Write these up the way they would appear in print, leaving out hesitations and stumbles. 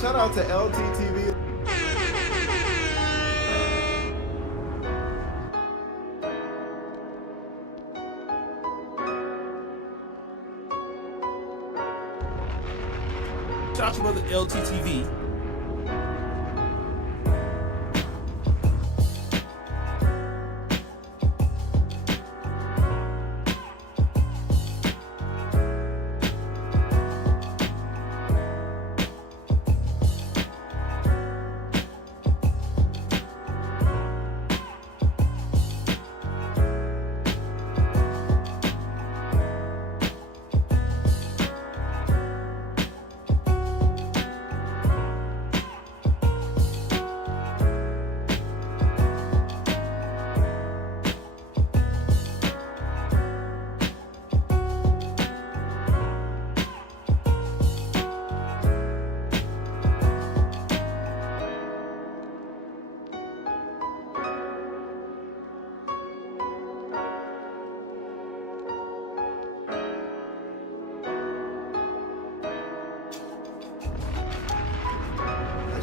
Shout out to LTTV. Shout out to brother LTTV.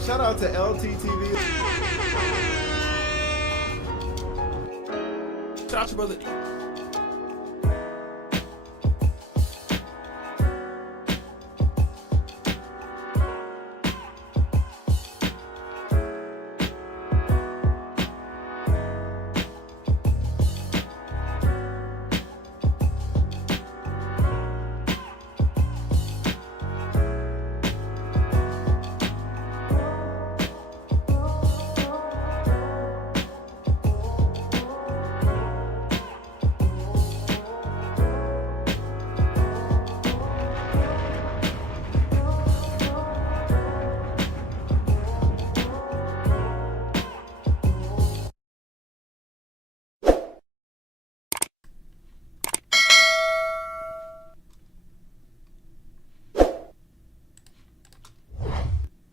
Shout out to LTTV. Shout out to brother.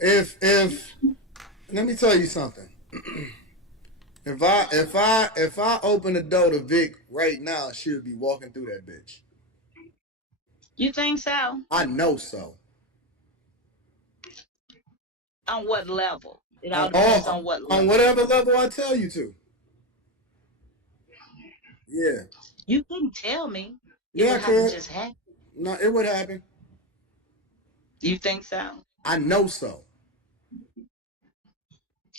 If let me tell you something. If I open the door to Vic right now, she'll be walking through that bitch. You think so? I know so. On what level? It all depends on what level. On whatever level I tell you to. Yeah. You couldn't tell me. Yeah, It would I have could. to just happen. No, it would happen. You think so? I know so.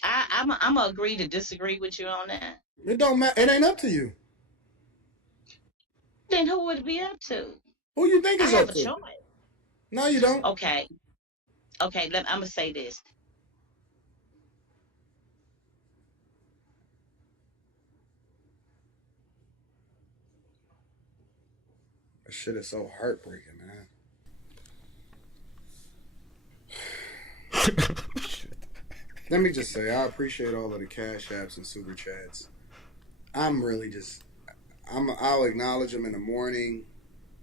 I'm gonna agree to disagree with you on that. It don't matter. It ain't up to you. Then who would it be up to? Who you think I is have up a to? choice. No, you don't. Okay. I'm gonna say this. That shit is so heartbreaking, man. Let me just say, I appreciate all of the cash apps and super chats. I'll acknowledge them in the morning.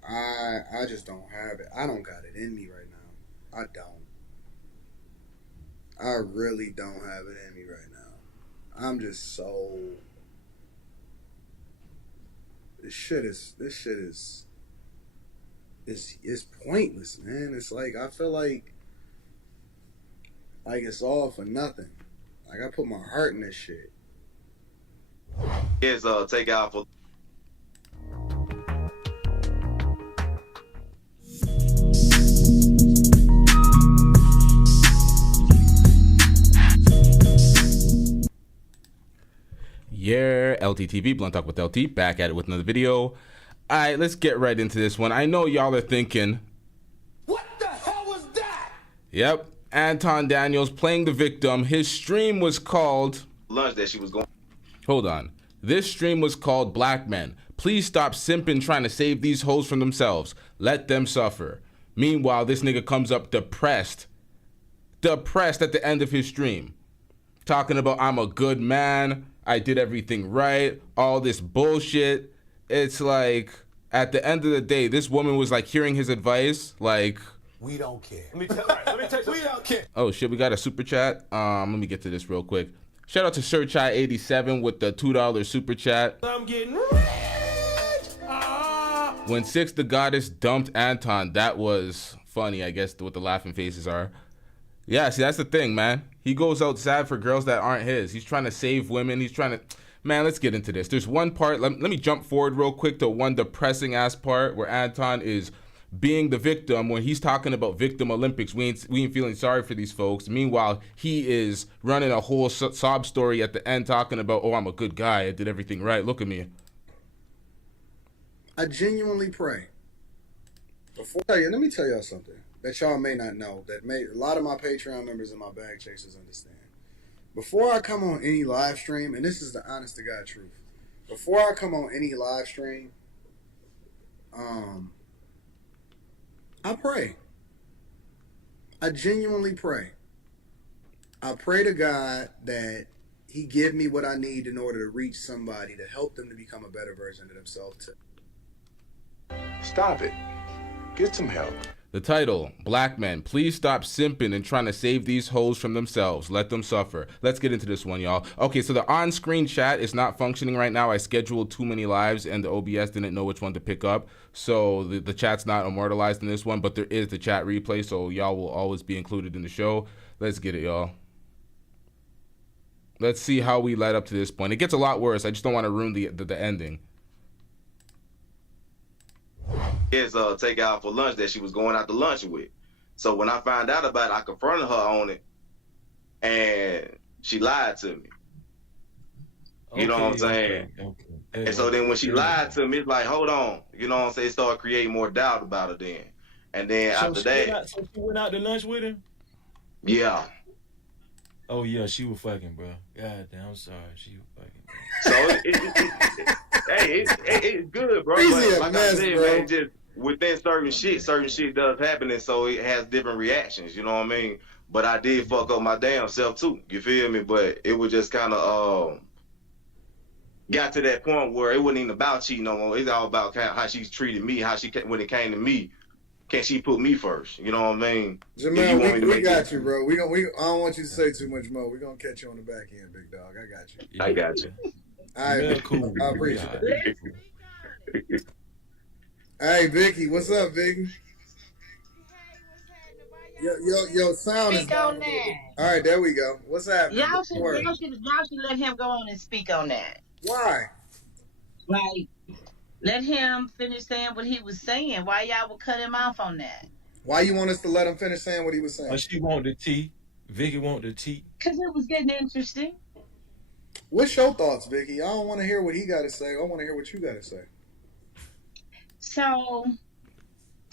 I just don't have it. I don't got it in me right now. I don't. I really don't have it in me right now. I'm just so. This shit is it's pointless, man. It's like I feel like it's all for nothing. Like I put my heart in this shit. Kids take out for Yeah, LTTV, Blunt Talk with LT, back at it with another video. Alright, let's get right into this one. I know y'all are thinking, what the hell was that? Yep, Anton Daniels playing the victim. His stream was called lunch that she was going. Hold on. This stream was called Black Men. Please stop simping trying to save these hoes from themselves. Let them suffer. Meanwhile, this nigga comes up depressed at the end of his stream. Talking about I'm a good man, I did everything right, all this bullshit. It's like, at the end of the day, this woman was like hearing his advice, like, we don't care. Let me tell you, we don't care. oh shit, we got a super chat. Let me get to this real quick. Shout out to SirChai87 with the $2 super chat. I'm getting rich. When Six the Goddess dumped Anton, that was funny, I guess, what the laughing faces are. Yeah, see, that's the thing, man. He goes out sad for girls that aren't his. He's trying to save women. He's trying to... Man, let's get into this. There's one part... Let me jump forward real quick to one depressing-ass part where Anton is being the victim when he's talking about victim Olympics. We ain't feeling sorry for these folks. Meanwhile, he is running a whole sob story at the end talking about, oh, I'm a good guy. I did everything right. Look at me. I genuinely pray. Let me tell y'all something that y'all may not know, that a lot of my Patreon members and my bag chasers understand. Before I come on any live stream, and this is the honest to God truth, before I come on any live stream, I pray. I genuinely pray. I pray to God that he give me what I need in order to reach somebody, to help them to become a better version of themselves. Stop it. Get some help. The title, Black Men, please stop simping and trying to save these hoes from themselves. Let them suffer. Let's get into this one, y'all. Okay, so the on-screen chat is not functioning right now. I scheduled too many lives and the OBS didn't know which one to pick up. So the chat's not immortalized in this one, but there is the chat replay, so y'all will always be included in the show. Let's get it, y'all. Let's see how we led up to this point. It gets a lot worse. I just don't want to ruin the ending. Kids take her out for lunch that she was going out to lunch with. So when I found out about it, I confronted her on it, and she lied to me. You know what I'm saying? Okay. And so then when she lied to me, it's like, hold on. You know what I'm saying? It started creating more doubt about her then. And then after that... So she went out to lunch with him? Yeah. Oh, yeah, she was fucking, bro. God damn, I'm sorry. She was fucking, bro. So it's good, bro. But like I said, man, just within certain shit does happen, and so it has different reactions. You know what I mean? But I did fuck up my damn self too. You feel me? But it was just kind of got to that point where it wasn't even about cheating no more. It's all about how she's treated me, how she when it came to me. Can she put me first? You know what I mean? Jamel, we got you, bro. I don't want you to say too much more. We're gonna catch you on the back end, big dog. I got you. Yeah. I got you. All right, Yeah, cool. I appreciate it. Hey, Vicky, what's up, Vicky? Yo, sound is Speak down. on that. All right, there we go. What's happening? Y'all should let him go on and speak on that. Why? Like, let him finish saying what he was saying. Why y'all would cut him off on that? Why you want us to let him finish saying what he was saying? She want the tea. Vicky want the tea. Because it was getting interesting. What's your thoughts, Vicky? I don't want to hear what he got to say. I want to hear what you got to say. So,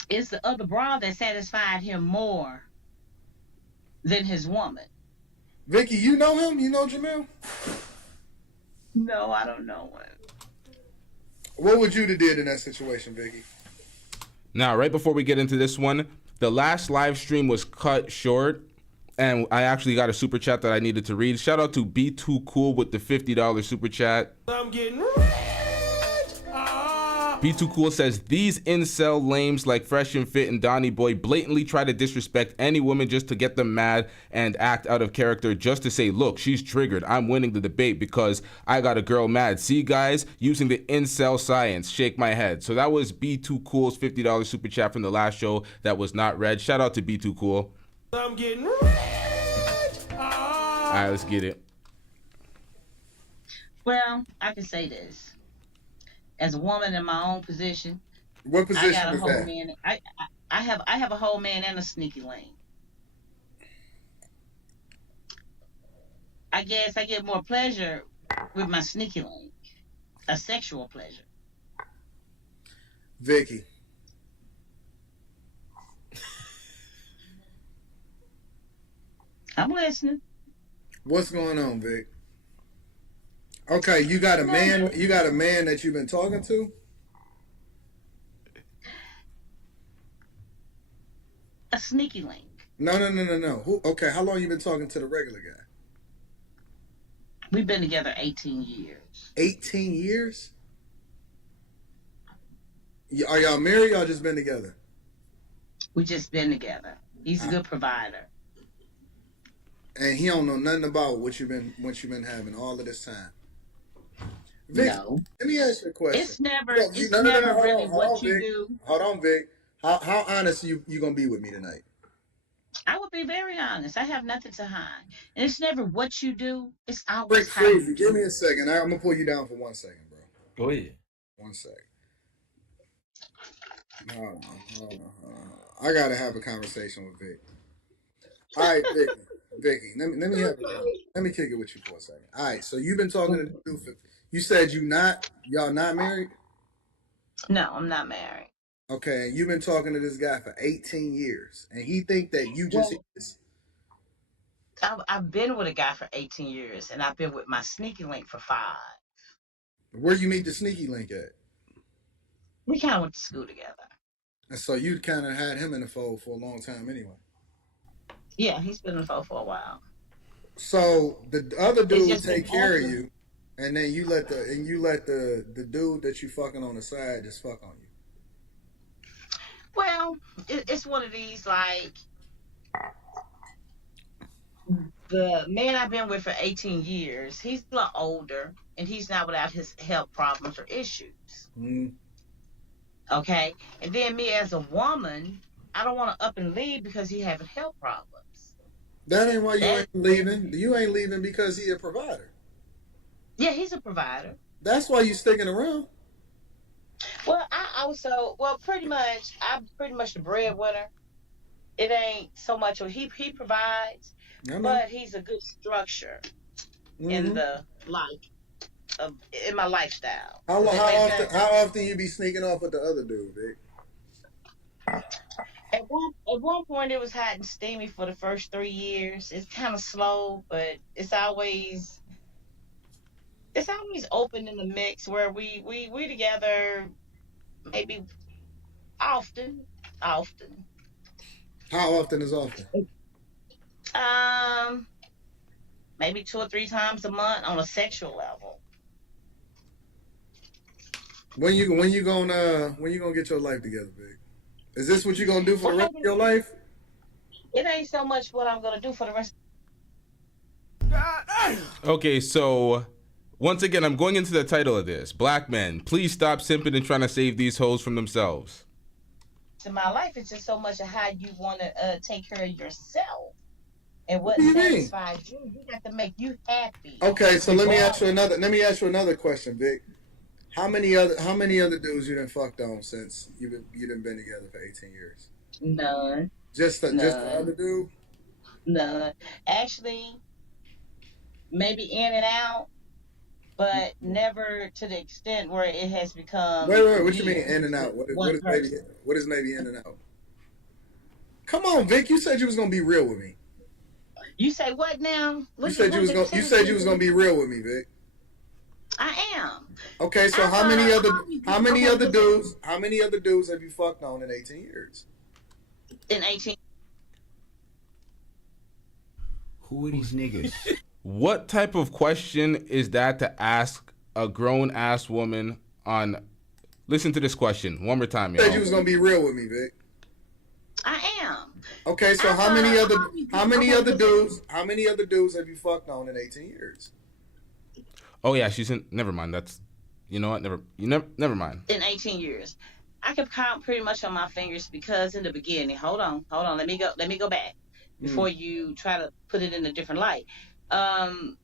it's the other bra that satisfied him more than his woman. Vicky, you know him? You know Jamel? No, I don't know him. What would you have did in that situation, Vicky? Now, right before we get into this one, the last live stream was cut short, and I actually got a super chat that I needed to read. Shout out to B2Cool with the $50 super chat. I'm getting rich. B2Cool says, these incel lames like Fresh and Fit and Donnie Boy blatantly try to disrespect any woman just to get them mad and act out of character just to say, look, she's triggered. I'm winning the debate because I got a girl mad. See, guys, using the incel science. Shake my head. So that was B2Cool's $50 super chat from the last show that was not read. Shout out to B2Cool. I'm getting rich. All right, let's get it. Well, I can say this. As a woman in my own position, What position I got a is whole that? man. I have a whole man and a sneaky lane. I guess I get more pleasure with my sneaky lane, a sexual pleasure. Vicky. I'm listening. What's going on, Vic? Okay, you got a man. You got a man that you've been talking to. A sneaky link. No. Who? Okay, how long you been talking to the regular guy? We've been together 18 years. 18 years. Are y'all married? Y'all just been together? We just been together. He's a good provider. And he don't know nothing about what you've been having all of this time. Vic, No. let me ask you a question. It's never, No, it's no, never hold really on, what you Vic. do. Hold on, Vic. How honest you gonna be with me tonight? I would be very honest. I have nothing to hide. And it's never what you do, it's Rick always how you Freezy, do give me it. a second. I'm gonna pull you down for 1 second, bro. Go ahead. 1 second. Hold on. I gotta have a conversation with Vic. All right, Vicky. Let me kick it with you for a second. All right, so you've been talking to this dude for. You said y'all not married. No, I'm not married. Okay, you've been talking to this guy for 18 years, and he think that you just. I've been with a guy for 18 years, and I've been with my sneaky link for 5. Where you meet the sneaky link at? We kind of went to school together. And so you kind of had him in the fold for a long time anyway. Yeah, he's been in the fold for a while. So the other dude take care of awesome. you, and then you let the dude that you fucking on the side just fuck on you. Well, it's one of these, like, the man I've been with for 18 years, he's a lot older, and he's not without his health problems or issues. Mm. Okay? And then me as a woman, I don't want to up and leave because he having health problems. That ain't why you ain't leaving. You ain't leaving because he a provider. Yeah, he's a provider. That's why you sticking around. Well, pretty much, I'm pretty much the breadwinner. It ain't so much he provides, but he's a good structure in the in my lifestyle. How often you be sneaking off with the other dude, Vic? At one point it was hot and steamy for the first 3 years. It's kind of slow, but it's always open in the mix where we together maybe often. How often is often? Maybe 2 or 3 times a month on a sexual level. When you gonna get your life together, Vic? Is this what you gonna do for the rest of your life? It ain't so much what I'm gonna do for the rest. Okay, so once again, I'm going into the title of this. Black men, please stop simping and trying to save these hoes from themselves. In my life, it's just so much of how you want to take care of yourself and what do satisfies you. You got to make you happy. Okay, so let me ask you another question, Vic. How many other dudes you done fucked on since you done been together for 18 years? None. Just the other dude? None. Actually, maybe in and out, but never to the extent where it has become. Wait. What you mean in and out? What is maybe in and out? Come on, Vic. You said you was gonna be real with me. You say what now? You said you was gonna be real with me, Vic. I am. Okay, so how many other dudes have you fucked on in 18 years? In 18. Who are these niggas? What type of question is that to ask a grown-ass woman on... Listen to this question one more time, y'all. You said you was gonna be real with me, Vic. I am. Okay, so how many other dudes have you fucked on in 18 years? Oh yeah, she's in... Never mind. That's... You know what? Never mind. In 18 years. I could count pretty much on my fingers because in the beginning... Hold on. Let me go back before you try to put it in a different light.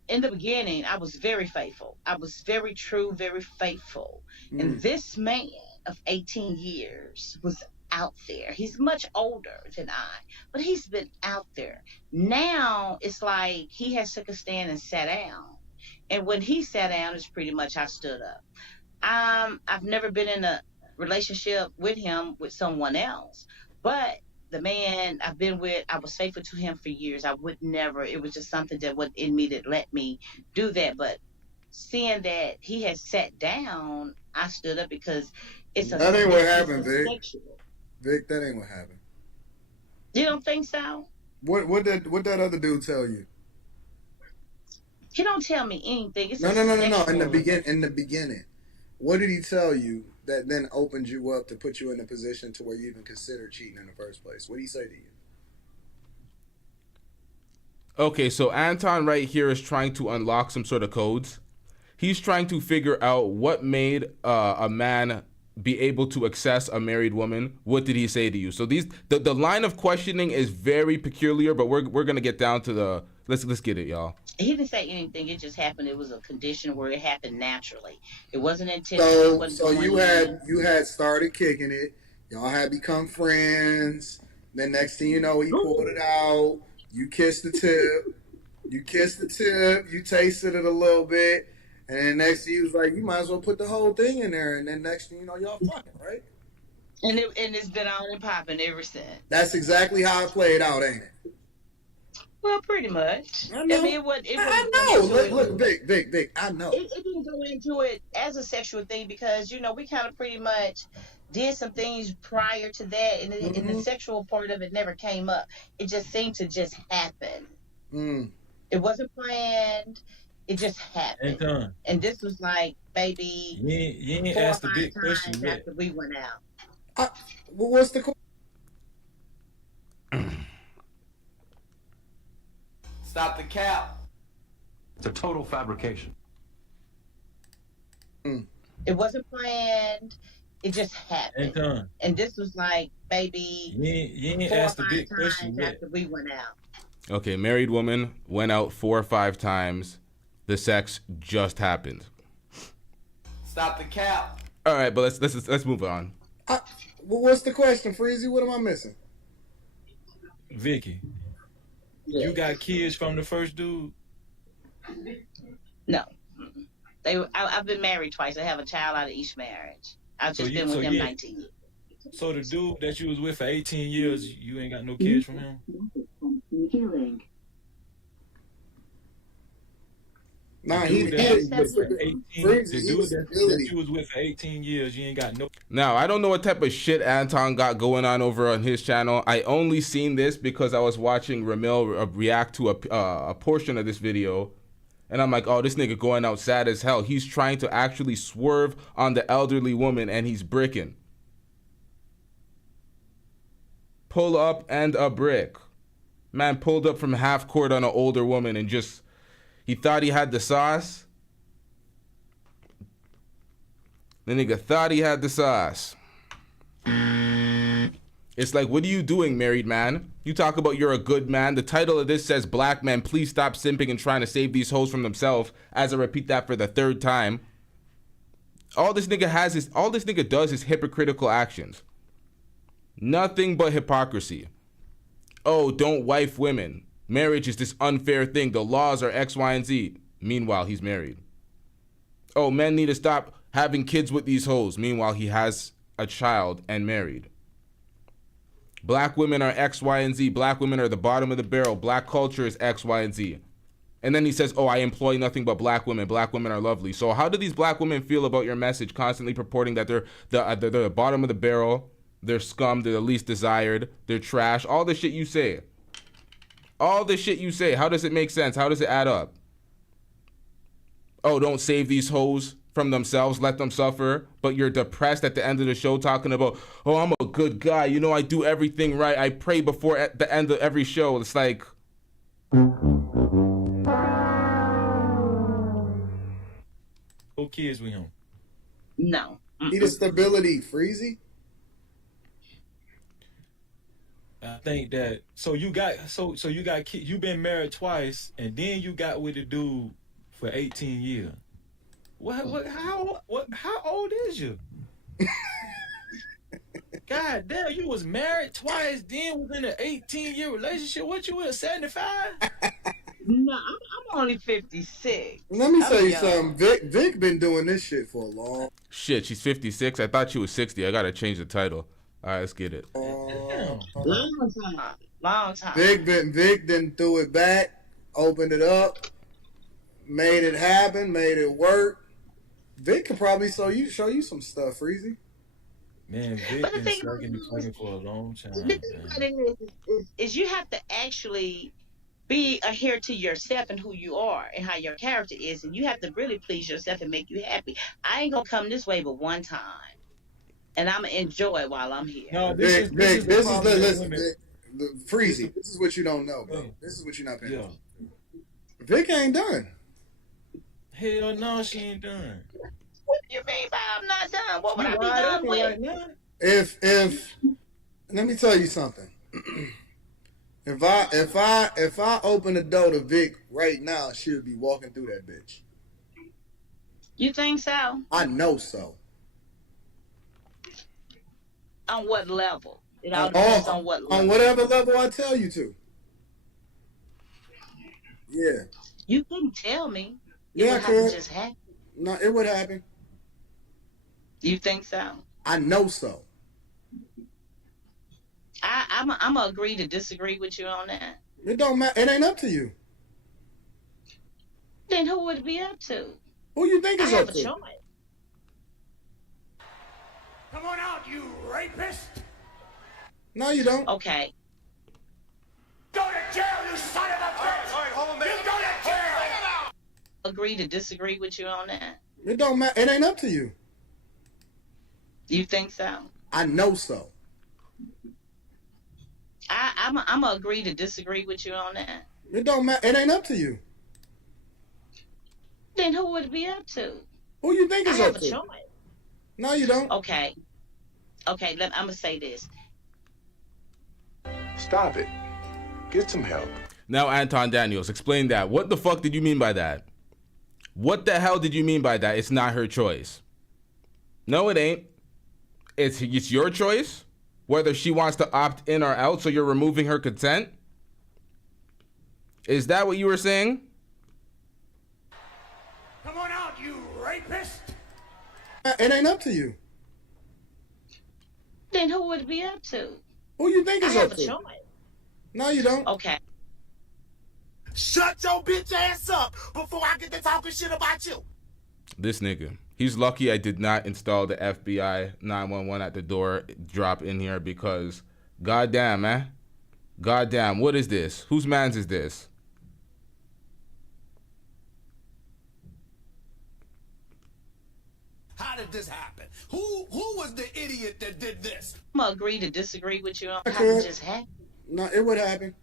In the beginning, I was very faithful. I was very true, very faithful. And this man of 18 years was out there. He's much older than I, but he's been out there. Now it's like he has took a stand and sat down. And when he sat down, it's pretty much I stood up. I've never been in a relationship with him with someone else, but the man I've been with, I was faithful to him for years. I would never, it was just something that was in me that let me do that. But seeing that he had sat down, I stood up because that ain't what happened, Vic. Vic, that ain't what happened. You don't think so? What that other dude tell you? He don't tell me anything. It's no. In the beginning, what did he tell you that then opened you up to put you in a position to where you even considered cheating in the first place? What did he say to you? Okay, so Anton right here is trying to unlock some sort of codes. He's trying to figure out what made a man be able to access a married woman? What did he say to you? So the line of questioning is very peculiar, but we're gonna get down to the let's get it, y'all. He didn't say anything. It just happened. It was a condition where it happened naturally. It wasn't intentional. So you had started kicking it. Y'all had become friends. Then next thing you know, he pulled it out. You kissed the tip. You tasted it a little bit. And then next thing he was like, you might as well put the whole thing in there. And then next thing you know, y'all fucking, right? And it's been on and popping ever since. That's exactly how it played out, ain't it? Well, pretty much. I know. I mean, I know. Look, Vic, I know. It didn't go into it as a sexual thing because, we kind of pretty much did some things prior to that. And, and the sexual part of it never came up. It just seemed to just happen. It wasn't planned. It just happened. Anton. And this was like, baby, you ain't 4 or asked the 5 big times question yet. after we went out. What's the question? Stop the cap. It's a total fabrication. It wasn't planned. It just happened. Anton. And this was like, baby, you ain't 4 or asked the 5 big question times yet. after we went out. Okay, married woman went out 4 or 5 times. The sex just happened. Stop the cap. All right, but let's move on. What's the question, Freezy? What am I missing? Vicky, you got kids from the first dude? No. I've been married twice. I have a child out of each marriage. I've just been with him 19 years. So the dude that you was with for 18 years, you ain't got no kids from him? Nah, The he dude that you was with for 18 years, you ain't got no. Now, I don't know what type of shit Anton got going on over on his channel. I only seen this because I was watching Ramil react to a portion of this video. And I'm like, oh, this nigga going out sad as hell. He's trying to actually swerve on the elderly woman and he's bricking. Pull up and a brick. Man pulled up from half court on an older woman and just, he thought he had the sauce. The nigga thought he had the sauce. It's like, what are you doing, married man? You talk about you're a good man. The title of this says, Black men, please stop simping and trying to save these hoes from themselves. As I repeat that for the 3rd time. All this nigga does is hypocritical actions. Nothing but hypocrisy. Oh, don't wife women. Marriage is this unfair thing. The laws are X, Y, and Z. Meanwhile, he's married. Oh, men need to stop having kids with these hoes. Meanwhile, he has a child and married. Black women are X, Y, and Z. Black women are the bottom of the barrel. Black culture is X, Y, and Z. And then he says, oh, I employ nothing but black women. Black women are lovely. So how do these black women feel about your message constantly purporting that they're the bottom of the barrel, they're scum, they're the least desired, they're trash, all the shit you say? All the shit you say, how does it make sense? How does it add up? Oh, don't save these hoes from themselves, let them suffer, but you're depressed at the end of the show talking about, oh, I'm a good guy, I do everything right, I pray before at the end of every show. It's like, No kids with him. No. Need a stability, Freezy. I think that you got kids. You've been married twice, and then you got with the dude for 18 years. How old is you? God damn, you was married twice, then was in an 18-year relationship. What you with, 75? No, I'm only 56. Let me tell you something. Vic been doing this shit for a long. Shit, she's 56. I thought she was 60. I gotta change the title. All right, let's get it. Long time. Vic then threw it back, opened it up, made it happen, made it work. Vic could probably show you some stuff, Freezy. Man, Vic been sucking the fucking for a long time. The thing is you have to actually be adhere to yourself and who you are and how your character is, and you have to really please yourself and make you happy. I ain't gonna come this way but one time, and I'm gonna enjoy it while I'm here. No, Vic, Freezy. This is what you don't know, bro. This is what you're not paying attention to. Vic ain't done. Hell no, she ain't done. What do you mean by I'm not done? What would You I be wide done open with? right now. If let me tell you something. If I open the door to Vic right now, she'll be walking through that bitch. You think so? I know so. On what level? It all depends on what level. On whatever level I tell you to. Yeah. You couldn't tell me. Yeah, I It would have could. to just happen. No, it would happen. You think so? I know so. I'm gonna agree to disagree with you on that. It don't matter. It ain't up to you. Then who would it be up to? Who you think I is have up a to? choice. Come on out, you rapist! No, you don't. Okay. Go to jail, you son of a bitch! All right, hold on, man. You go to jail! Agree to disagree with you on that. It don't matter. It ain't up to you. You think so? I know so. I'm gonna agree to disagree with you on that. It don't matter. It ain't up to you. Then who would it be up to? Who you think I is have up a to? choice. No, you don't. Okay. Okay, I'm gonna say this. Stop it. Get some help. Now, Anton Daniels, explain that. What the fuck did you mean by that? What the hell did you mean by that? It's not her choice. No, it ain't. It's your choice whether she wants to opt in or out, so you're removing her consent? Is that what you were saying? Come on out, you rapist! It ain't up to you. Then who would it be up to? Who you think I is have up a to? choice. No, you don't. Okay. Shut your bitch ass up before I get to talking shit about you! This nigga. He's lucky I did not install the FBI 911 at the door drop in here because goddamn, man. Goddamn, what is this? Whose mans is this? How did this happen? Who was the idiot that did this? I'm gonna agree to disagree with you on how Okay. it just happened. No, it would happen.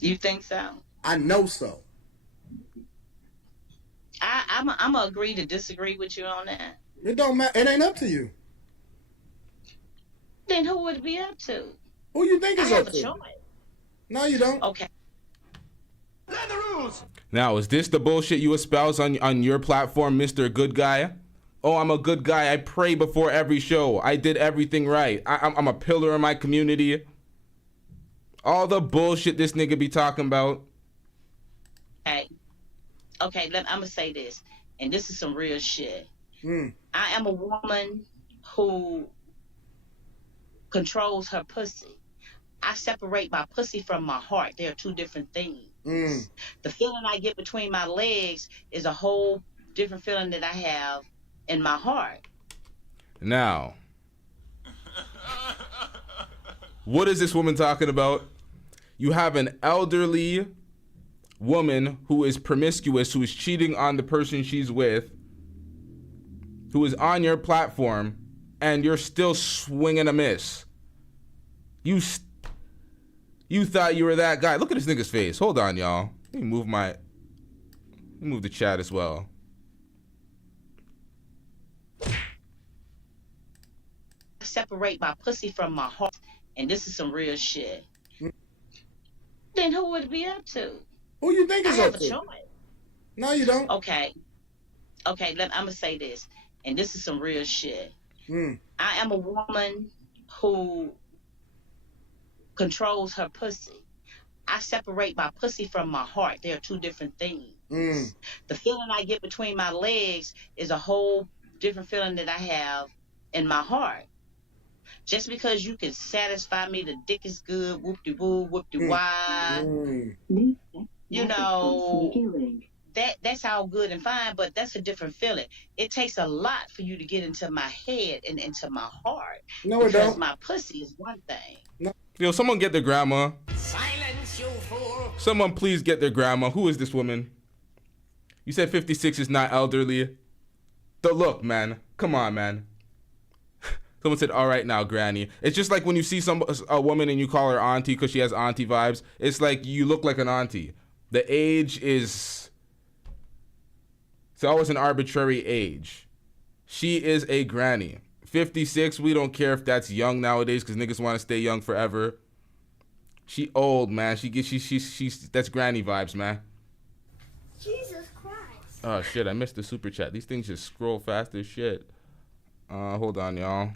You think so? I know so. I'm gonna agree to disagree with you on that. It don't matter. It ain't up to you. Then who would it be up to? Who you think I is have up a to? choice. No, you don't. Okay. Learn the rules! Now, is this the bullshit you espouse on your platform, Mr. Good Guy? Oh, I'm a good guy. I pray before every show. I did everything right. I'm a pillar in my community. All the bullshit this nigga be talking about. Okay. Okay, I'm gonna say this, and this is some real shit. Mm. I am a woman who controls her pussy. I separate my pussy from my heart. They are two different things. Mm. The feeling I get between my legs is a whole different feeling that I have in my heart. Now, what is this woman talking about? You have an elderly woman who is promiscuous, who is cheating on the person she's with, who is on your platform, and you're still swinging a miss. You thought you were that guy. Look at this nigga's face. Hold on, y'all. Let me move the chat as well. I separate my pussy from my heart, and this is some real shit. Then who would it be up to? Who you think I is have up a to? choice. No, you don't. Okay. Okay, I'm gonna say this, and this is some real shit. Mm. I am a woman who controls her pussy. I separate my pussy from my heart. They are two different things. Mm. The feeling I get between my legs is a whole different feeling that I have in my heart. Just because you can satisfy me, the dick is good, whoop-de-woo, whoop-de-why, Mm. you know, that's all good and fine, but that's a different feeling. It takes a lot for you to get into my head and into my heart. No, it Because don't. my pussy is one thing. Yo, someone get their grandma. Silence, you fool! Someone please get their grandma. Who is this woman? You said 56 is not elderly. The look, man. Come on, man. Someone said, all right now, granny. It's just like when you see a woman and you call her auntie because she has auntie vibes. It's like you look like an auntie. The age is It's always an arbitrary age. She is a granny. 56, we don't care if that's young nowadays because niggas want to stay young forever. She old, man. She's that's granny vibes, man. Jesus Christ. Oh, shit, I missed the super chat. These things just scroll fast as shit. Hold on, y'all.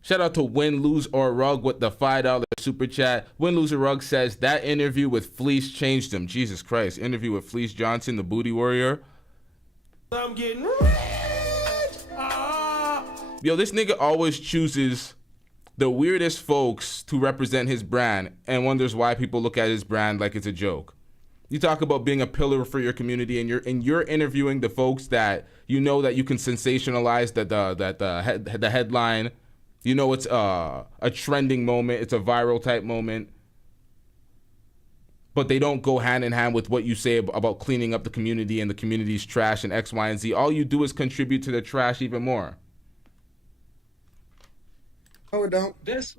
Shout out to Win, Lose, or Rug with the $5 super chat. Win, Lose, or Rug says, that interview with Fleece changed him. Jesus Christ. Interview with Fleece Johnson, the booty warrior. I'm getting rich. Yo, this nigga always chooses the weirdest folks to represent his brand and wonders why people look at his brand like it's a joke. You talk about being a pillar for your community, and you're interviewing the folks that you know that you can sensationalize the headline. You know it's a trending moment, it's a viral type moment, but they don't go hand in hand with what you say about cleaning up the community and the community's trash and X, Y, and Z. All you do is contribute to the trash even more. No, it don't. That's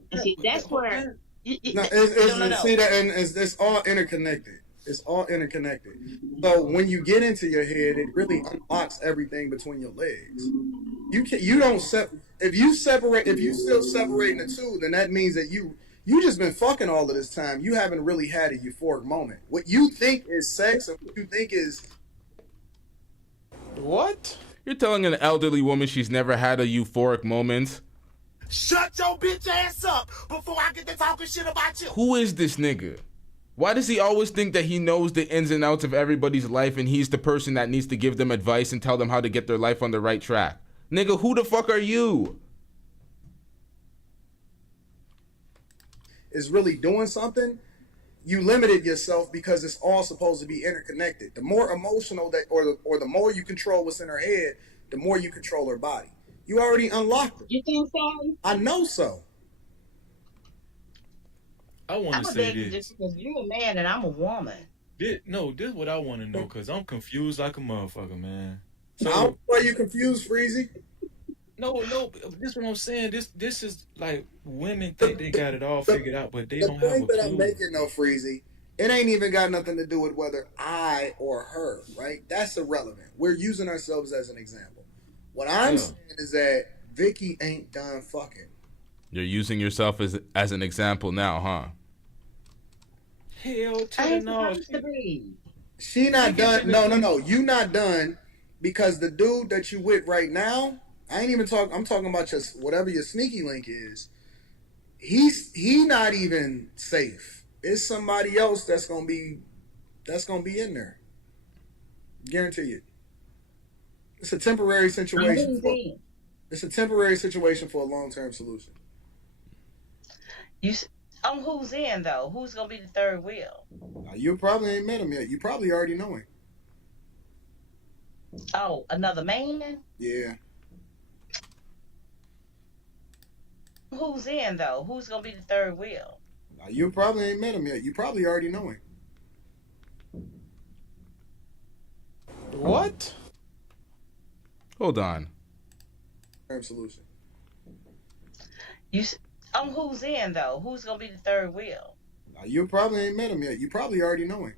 where. No, see that, and it's all interconnected. It's all interconnected. So when you get into your head, it really unlocks everything between your legs. If you still separating the two, then that means that you just been fucking all of this time. You haven't really had a euphoric moment. What you think is sex and what you think is what? You're telling an elderly woman she's never had a euphoric moment? Shut your bitch ass up before I get to talking shit about you. Who is this nigga? Why does he always think that he knows the ins and outs of everybody's life and he's the person that needs to give them advice and tell them how to get their life on the right track? Nigga, who the fuck are you? is really doing something, you limited yourself because it's all supposed to be interconnected. The more emotional that, or the more you control what's in her head, the more you control her body. You already unlocked it. You think so? I know so. I want to say this. Just because you're a man and I'm a woman. This is what I want to know, because I'm confused like a motherfucker, man. So, I don't know why you confused, Freezy. No, this is what I'm saying. This is like women think they got it all figured out, but they don't have a clue. The point that I'm making, though, Freezy, it ain't even got nothing to do with whether I or her, right? That's irrelevant. We're using ourselves as an example. What I'm saying is that Vicky ain't done fucking. You're using yourself as an example now, huh? Hell to the no. She not done. No. You not done because the dude that you with right now, I ain't even talking. I'm talking about just whatever your sneaky link is. He not even safe. It's somebody else that's gonna be in there. Guarantee it. It's a temporary situation. It's a temporary situation for a long-term solution. Who's in though? Who's gonna be the third wheel? You probably ain't met him yet. You probably already know him. Oh, another man? Yeah. Who's in though? Who's gonna be the third wheel? You probably ain't met him yet. You probably already know him. What? Hold on. Solution. Who's in though? Who's gonna be the third wheel? You probably ain't met him yet. You probably already know him.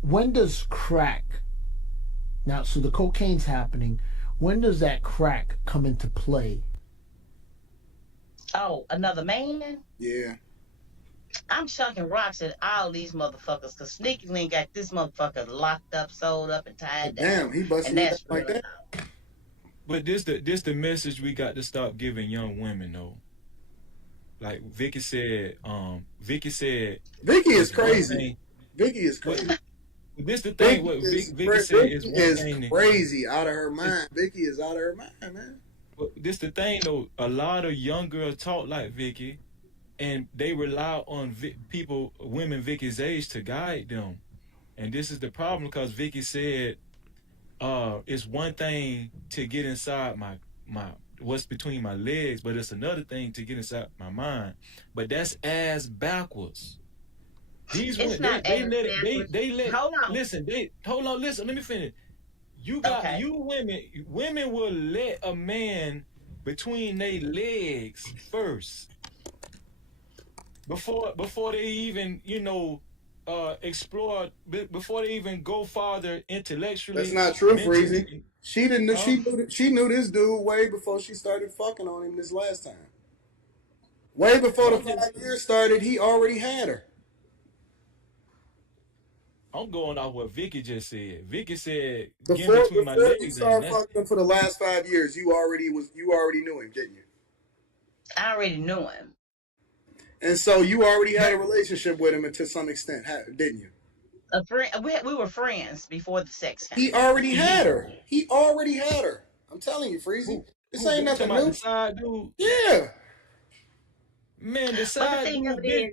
When does crack? Now, so the cocaine's happening. When does that crack come into play? Oh, another man? Yeah. I'm chucking rocks at all these motherfuckers because Sneaky Link got this motherfucker locked up, sold up, and tied down. Damn, he busted me like that. But this the message we got to stop giving young women though. Like Vicky said. Vicky is crazy. Vicky is crazy. This the thing. What Vicky said is crazy, out of her mind. Vicky is out of her mind, man. But this the thing though. A lot of young girls talk like Vicky, and they rely on women Vicky's age to guide them. And this is the problem because Vicky said, it's one thing to get inside my what's between my legs, but it's another thing to get inside my mind. But that's ass backwards. These women, listen, let me finish. Women will let a man between their legs first. before they even explore, before they even go farther intellectually. That's not true, mentally. Freezy. She knew this dude way before she started fucking on him this last time. Way before the 5 years started, he already had her. I'm going off what Vicky just said. Vicky said, Before between my legs. you started fucking him for the last 5 years, you already knew him, didn't you? I already knew him. And so you already had a relationship with him to some extent, didn't you? A friend. We were friends before the sex. He already had her. He already had her. I'm telling you, Freezy. This ain't nothing new. The side dude? Yeah. Man, the side dude.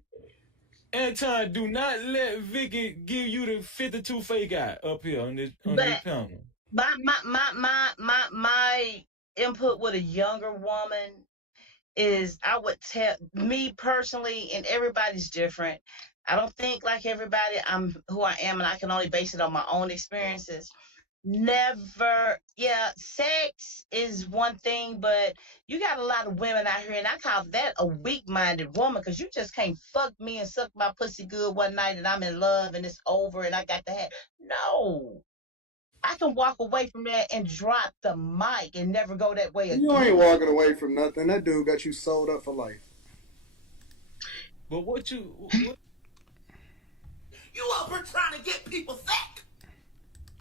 Anton, do not let Vicky give you the 52 fake eye up here on this panel. My input with a younger woman is, I would tell me personally, and everybody's different. I don't think like everybody. I'm who I am, and I can only base it on my own experiences. Sex is one thing, but you got a lot of women out here, and I call that a weak-minded woman, because you just can't fuck me and suck my pussy good one night and I'm in love and it's over and I got to have. No. I can walk away from that and drop the mic and never go that way again. You ain't walking away from nothing. That dude got you sold up for life. But what you up here trying to get people sick.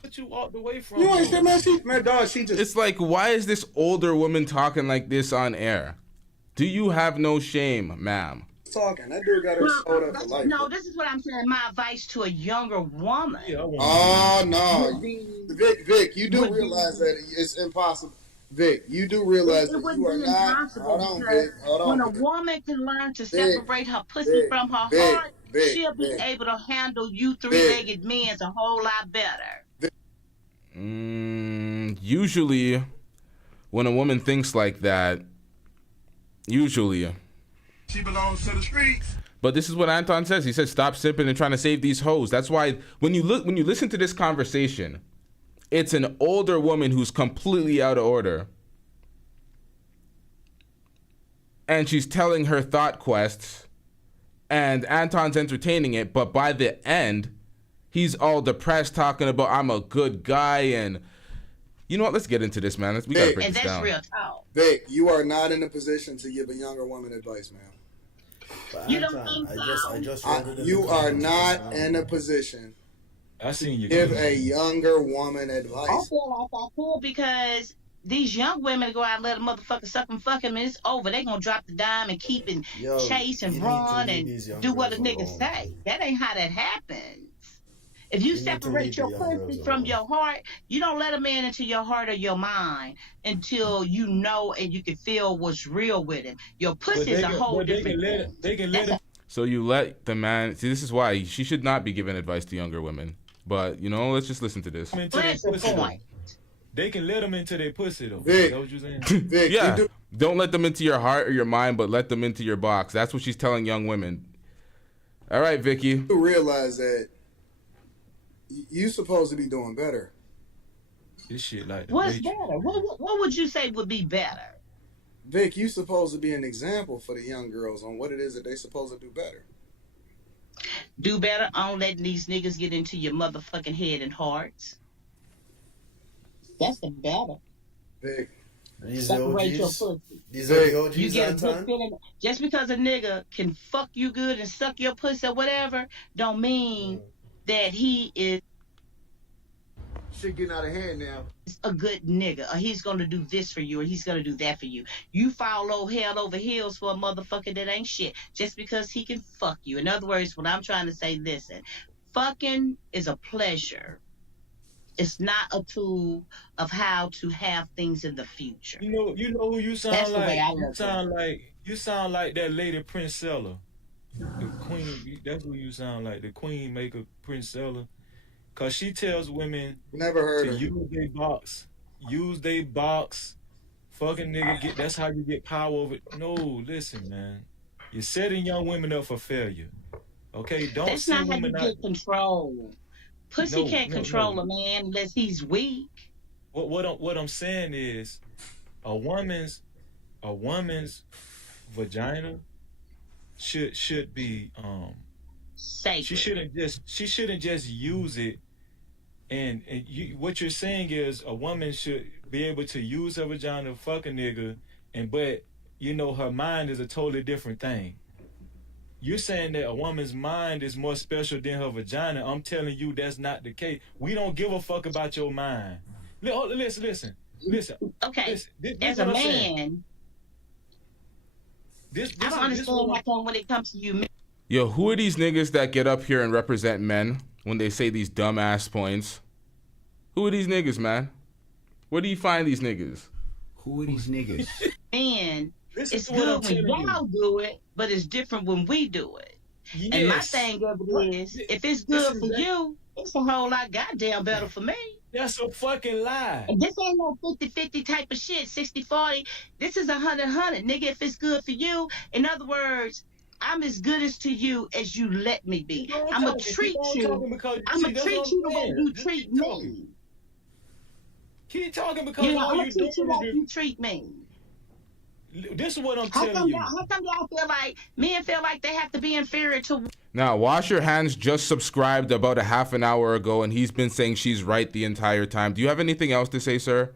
What you walked away from? You ain't man, dog, she just... It's like, why is this older woman talking like this on air? Do you have no shame, ma'am? Talking. That dude got her sold up for life. No, this is what I'm saying. My advice to a younger woman. Oh, no. Vic, you do realize that it's impossible. Vic, you do realize that you are not... Hold on, Vic. When a woman can learn to separate her pussy from her heart, she'll be able to handle you three-legged men a whole lot better. Usually, when a woman thinks like that, she belongs to the streets. But this is what Anton says. He says, stop simping and trying to save these hoes. That's why when you listen to this conversation, it's an older woman who's completely out of order. And she's telling her thought quests, and Anton's entertaining it, but by the end, he's all depressed, talking about, I'm a good guy, and you know what? Let's get into this, man. We gotta break this down. Real talk. Vic, you are not in a position to give a younger woman advice, man. You don't think so? You are not in a position to give a younger woman advice. I feel like I could, because these young women go out and let a motherfucker suck them, fuck him, and it's over. They gonna drop the dime and keep and chase and run and do what a nigga say. That ain't how that happens. If you separate your pussy from your heart, you don't let a man into your heart or your mind until you know and you can feel what's real with him. Your pussy is a whole different thing. So you let the man... See, this is why she should not be giving advice to younger women. But, let's just listen to this. They can let them into their pussy, though. Vic, is that what you're saying? Vic, yeah. Don't let them into your heart or your mind, but let them into your box. That's what she's telling young women. All right, Vicky. You realize that you supposed to be doing better. This shit like what's better? What would you say would be better? Vic, you supposed to be an example for the young girls on what it is that they supposed to do better. Do better on letting these niggas get into your motherfucking head and hearts. That's the better. Vic. Separate your pussy. These are the OGs, you get a good feeling. Just because a nigga can fuck you good and suck your pussy or whatever, don't mean that he is shit getting out of hand now. A good nigga, or he's gonna do this for you, or he's gonna do that for you. You follow hell over heels for a motherfucker that ain't shit just because he can fuck you. In other words, what I'm trying to say, listen, fucking is a pleasure. It's not a tool of how to have things in the future. You know who you sound That's like? The way I you sound like that lady Princella. The queen, that's who you sound like. The queen maker Princella. Cause she tells women never heard to her. Use they box. Fucking nigga, that's how you get power over. No, listen, man. You're setting young women up for failure. Okay, don't. That's not how you get control. Pussy can't control a man unless he's weak. What I'm saying is, a woman's vagina should be sacred. She shouldn't just use it. And what you're saying is a woman should be able to use her vagina to fuck a nigga, but her mind is a totally different thing. You're saying that a woman's mind is more special than her vagina. I'm telling you that's not the case. We don't give a fuck about your mind. Listen. Okay, this as a man, I don't understand when it comes to you. Yo, who are these niggas that get up here and represent men when they say these dumbass points? Who are these niggas, man? Where do you find these niggas? Who are these niggas? Man, it's good when y'all do it, but it's different when we do it. Yes. And my thing of it is, if it's good for you, it's a whole lot goddamn better for me. That's a fucking lie. And this ain't no 50-50 type of shit, 60-40. This is 100-100. Nigga, if it's good for you, in other words, I'm as good as to you as you let me be. I'm going to treat you. I'm going to treat you the way you treat me. Keep talking because I'm going to treat you like you treat me. This is what I'm telling you. How come y'all feel like men feel like they have to be inferior to? Now, Wash Your Hands just subscribed about a half an hour ago, and he's been saying she's right the entire time. Do you have anything else to say, sir?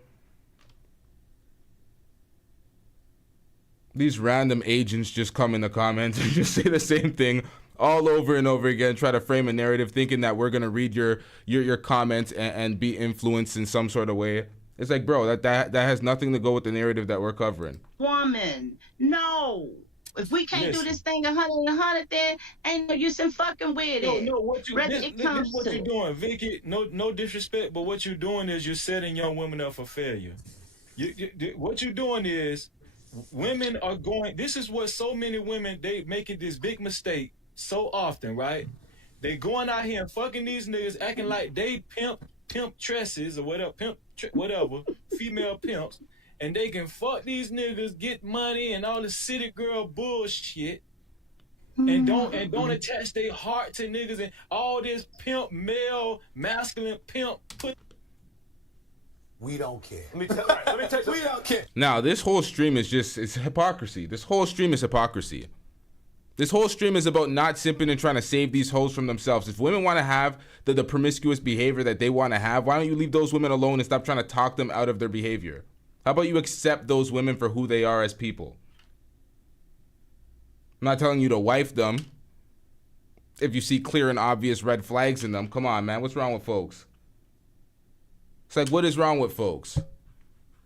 These random agents just come in the comments and just say the same thing all over and over again, try to frame a narrative thinking that we're going to read your comments and be influenced in some sort of way. It's like, bro, that has nothing to go with the narrative that we're covering. Woman, no. If we can't do this thing 100, then ain't no use in fucking with it. No, what you're doing, Vicky. No disrespect, but what you're doing is you're setting young women up for failure. What you're doing is women are going. This is what so many women they making this big mistake so often, right? They going out here and fucking these niggas, acting like they pimp tresses or whatever, female pimps. And they can fuck these niggas, get money, and all this city girl bullshit, and don't attach their heart to niggas and all this pimp, male, masculine pimp. We don't care. Let me tell you, we don't care. Now, this whole stream is it's hypocrisy. This whole stream is hypocrisy. This whole stream is about not simping and trying to save these hoes from themselves. If women want to have the promiscuous behavior that they want to have, why don't you leave those women alone and stop trying to talk them out of their behavior? How about you accept those women for who they are as people? I'm not telling you to wife them if you see clear and obvious red flags in them. Come on, man. What's wrong with folks? It's like, what is wrong with folks?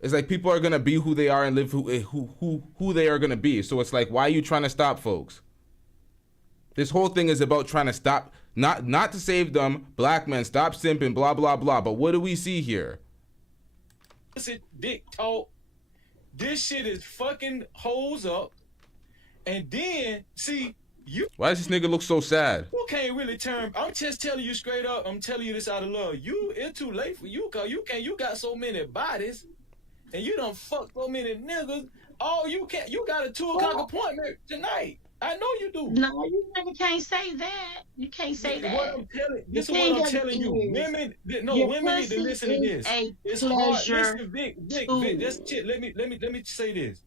It's like people are going to be who they are and live who they are going to be. So it's like, why are you trying to stop folks? This whole thing is about trying to stop, not to save them. Black men, stop simping, blah, blah, blah. But what do we see here? Dick talk. This shit is fucking hoes up. And then, see, you. Why does this nigga look so sad? You can't really turn. I'm just telling you straight up. I'm telling you this out of love. It's too late for you, cause you got so many bodies, and you done fucked so many niggas. You got a 2 o'clock appointment tonight. I know you do. No, you never can't say that. You can't say that. This is what I'm telling you. Women need to listen to this. It's hard. Listen, Vic, that's shit. Let me say this.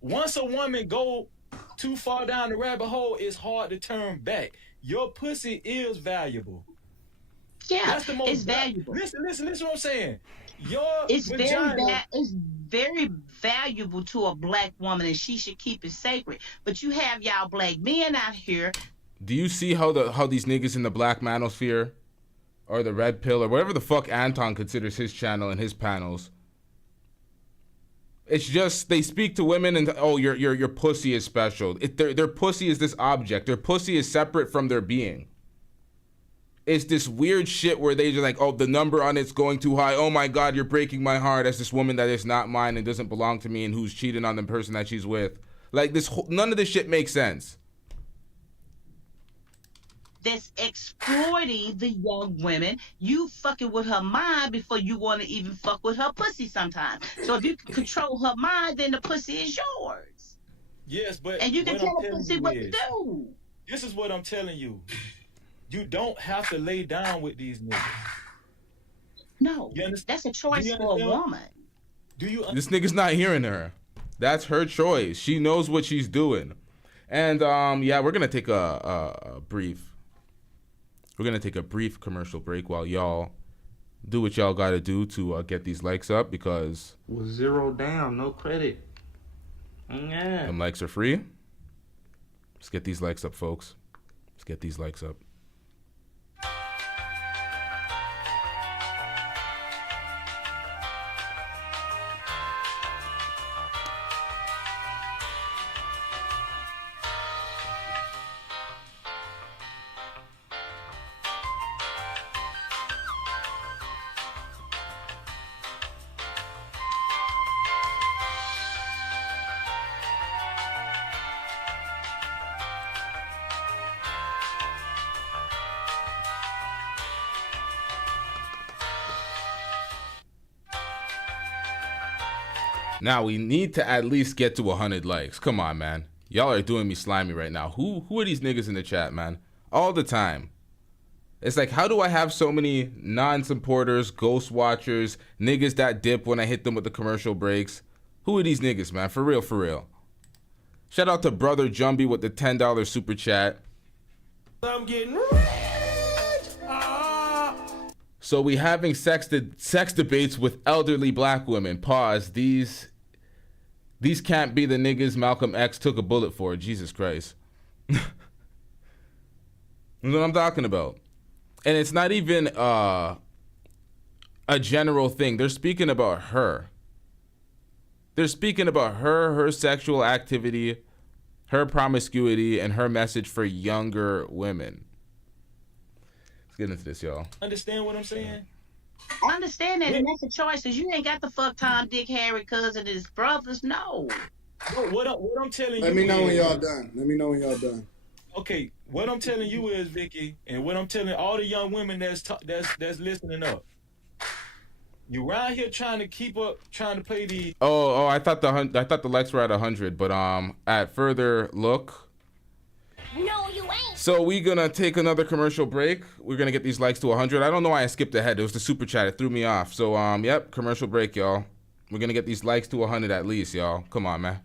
Once a woman go too far down the rabbit hole, it's hard to turn back. Your pussy is valuable. Yeah, that's the most it's valuable. Listen what I'm saying. It's very valuable to a black woman, and she should keep it sacred. But you have y'all black men out here. Do you see how these niggas in the black manosphere or the red pill or whatever the fuck Anton considers his channel and his panels? It's just they speak to women and your pussy is special. Their pussy is this object. Their pussy is separate from their being. It's this weird shit where they just like, oh, the number on it's going too high. Oh my God, you're breaking my heart as this woman that is not mine and doesn't belong to me and who's cheating on the person that she's with. Like none of this shit makes sense. That's exploiting the young women. You fucking with her mind before you want to even fuck with her pussy sometimes. So if you can control her mind, then the pussy is yours. Yes, but and you can tell the pussy what to do. This is what I'm telling you. You don't have to lay down with these niggas. No, that's a choice for a woman. This nigga's not hearing her. That's her choice. She knows what she's doing. And yeah, we're gonna take a brief commercial break while y'all do what y'all gotta do to get these likes up, because with 0 down, no credit. Yeah. them likes are free. Let's get these likes up, folks. Let's get these likes up. Now we need to at least get to 100 likes. Come on, man. Y'all are doing me slimy right now. Who are these niggas in the chat, man? All the time. It's like, how do I have so many non-supporters, ghost watchers, niggas that dip when I hit them with the commercial breaks? Who are these niggas, man? For real, for real. Shout out to Brother Jumby with the $10 super chat. I'm getting rich. So we having sex debates with elderly black women. Pause. These can't be the niggas Malcolm X took a bullet for. Jesus Christ. That's what I'm talking about. And it's not even a general thing. They're speaking about her. They're speaking about her sexual activity, her promiscuity, and her message for younger women. Let's get into this, y'all. Understand what I'm saying? I understand that, and that's a choice, because you ain't got the fuck Tom, Dick, Harry, cousin, his brothers. No. What I'm telling you. Let me know when y'all done. Let me know when y'all done. Okay, what I'm telling you is, Vicky, and what I'm telling all the young women that's listening up. You around here trying to keep up, trying to play the. Oh, I thought the likes were at 100, but at further look. No, you ain't. So we gonna take another commercial break. We're gonna get these likes to 100. I don't know why I skipped ahead. It was the super chat. It threw me off. So yep, commercial break, y'all. We're gonna get these likes to 100 at least, y'all. Come on, man.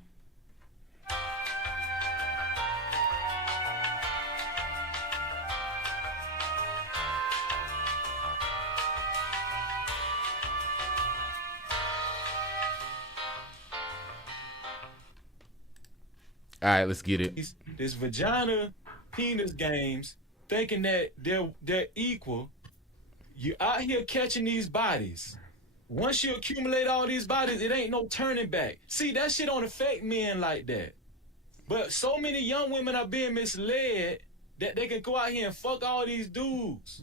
All right, let's get it. This vagina penis games, thinking that they're equal. You out here catching these bodies. Once you accumulate all these bodies, it ain't no turning back. See, that shit don't affect men like that. But so many young women are being misled that they can go out here and fuck all these dudes.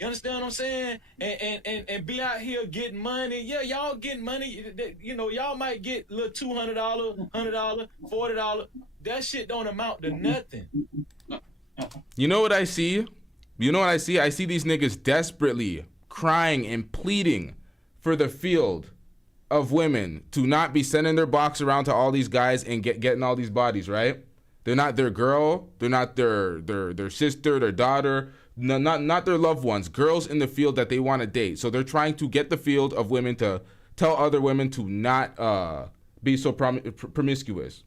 You understand what I'm saying? And be out here getting money. Yeah, y'all getting money. You know, y'all might get a little $200, $100, $40. That shit don't amount to nothing. You know what I see? I see these niggas desperately crying and pleading for the field of women to not be sending their box around to all these guys and getting all these bodies, right? They're not their girl. They're not their sister, their daughter. No, not their loved ones, girls in the field that they want to date. So they're trying to get the field of women to tell other women to not be so promiscuous.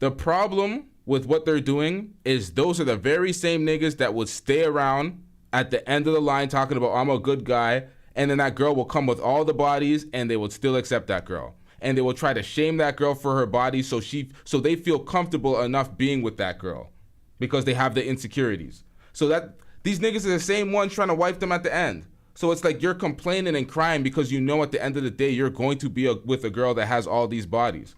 The problem with what they're doing is those are the very same niggas that would stay around at the end of the line talking about, I'm a good guy, and then that girl will come with all the bodies and they would still accept that girl. And they will try to shame that girl for her body so they feel comfortable enough being with that girl, because they have the insecurities. So that these niggas are the same ones trying to wipe them at the end. So it's like you're complaining and crying because you know at the end of the day you're going to be with a girl that has all these bodies.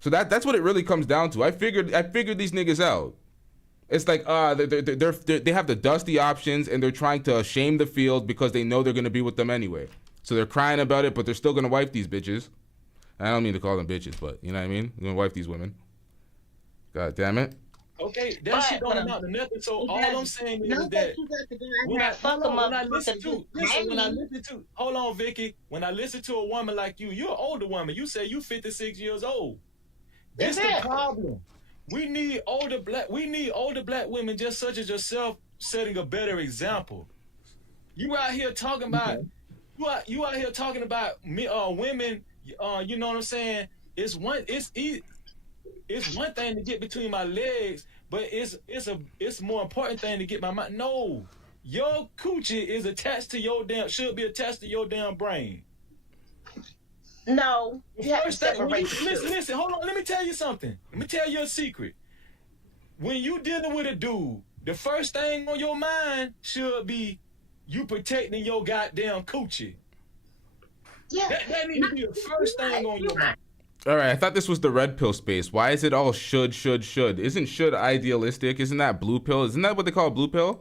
So that's what it really comes down to. I figured these niggas out. It's like they have the dusty options and they're trying to shame the field because they know they're gonna be with them anyway. So they're crying about it, but they're still gonna wipe these bitches. I don't mean to call them bitches, but you know what I mean? They're gonna wipe these women. God damn it. Okay, that shit don't amount to nothing. So all I'm saying is that when I listen to, hold on, Vicky. When I listen to a woman like you're an older woman. You say you 56 years old. That's the problem. We need older black women just such as yourself setting a better example. You out here talking about women. You know what I'm saying? it's one thing to get between my legs, but it's more important thing to get my mind. No, your coochie is attached to should be attached to your damn brain. No, you have to First thing, separate the two. listen, hold on. Let me tell you something. Let me tell you a secret. When you dealing with a dude, the first thing on your mind should be you protecting your goddamn coochie. Yeah, that needs to be the first thing on your mind. All right, I thought this was the red pill space. Why is it all should? Isn't should idealistic? Isn't that blue pill? Isn't that what they call blue pill?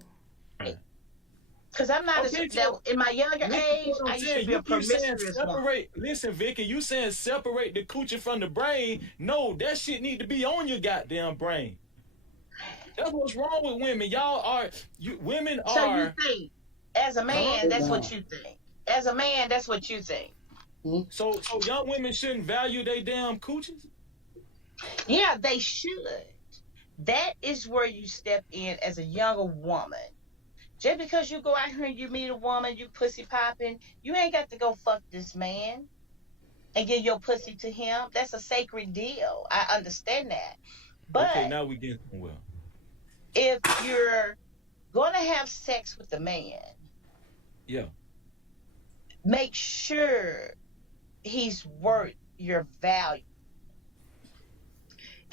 Because I'm not in my younger age, I used to be a promiscuous woman. Listen, Vicky, you saying separate the coochie from the brain. No, that shit need to be on your goddamn brain. That's what's wrong with women. Women are. So you think, as a man, that's what you think. As a man, that's what you think. So young women shouldn't value their damn coochies? Yeah, they should. That is where you step in as a younger woman. Just because you go out here and you meet a woman, you pussy popping, you ain't got to go fuck this man and give your pussy to him. That's a sacred deal. I understand that. But okay, now we get well. If you're going to have sex with a man, yeah, make sure he's worth your value.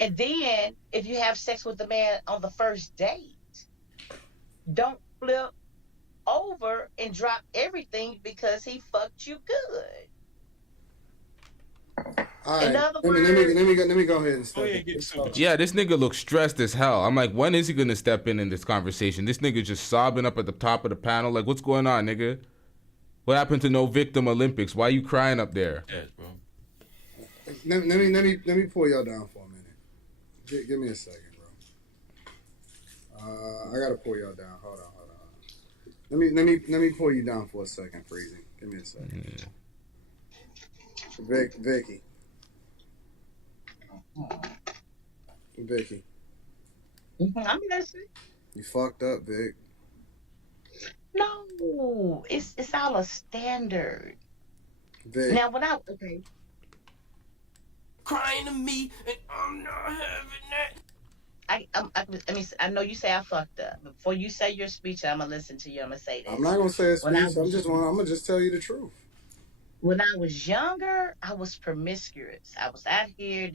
And then if you have sex with the man on the first date, don't flip over and drop everything because he fucked you good. All right. Let me go ahead and step in. Yeah, this nigga looks stressed as hell. I'm like, when is he gonna step in this conversation? This nigga just sobbing up at the top of the panel. Like, what's going on, nigga? What happened to no victim Olympics? Why you crying up there? Yes, bro. Let me pull y'all down for a minute. Give me a second, bro. I gotta pull y'all down. Hold on. Let me pull you down for a second, Freezy. Give me a second. Vicky. I'm listening. You fucked up, Vic. No, it's all a standard. Vic. Now, crying to me, and I'm not having that. I know you say I fucked up. Before you say your speech, I'm gonna listen to you. I'm gonna say this. I'm not gonna say a speech. I'm gonna just tell you the truth. When I was younger, I was promiscuous. I was out here,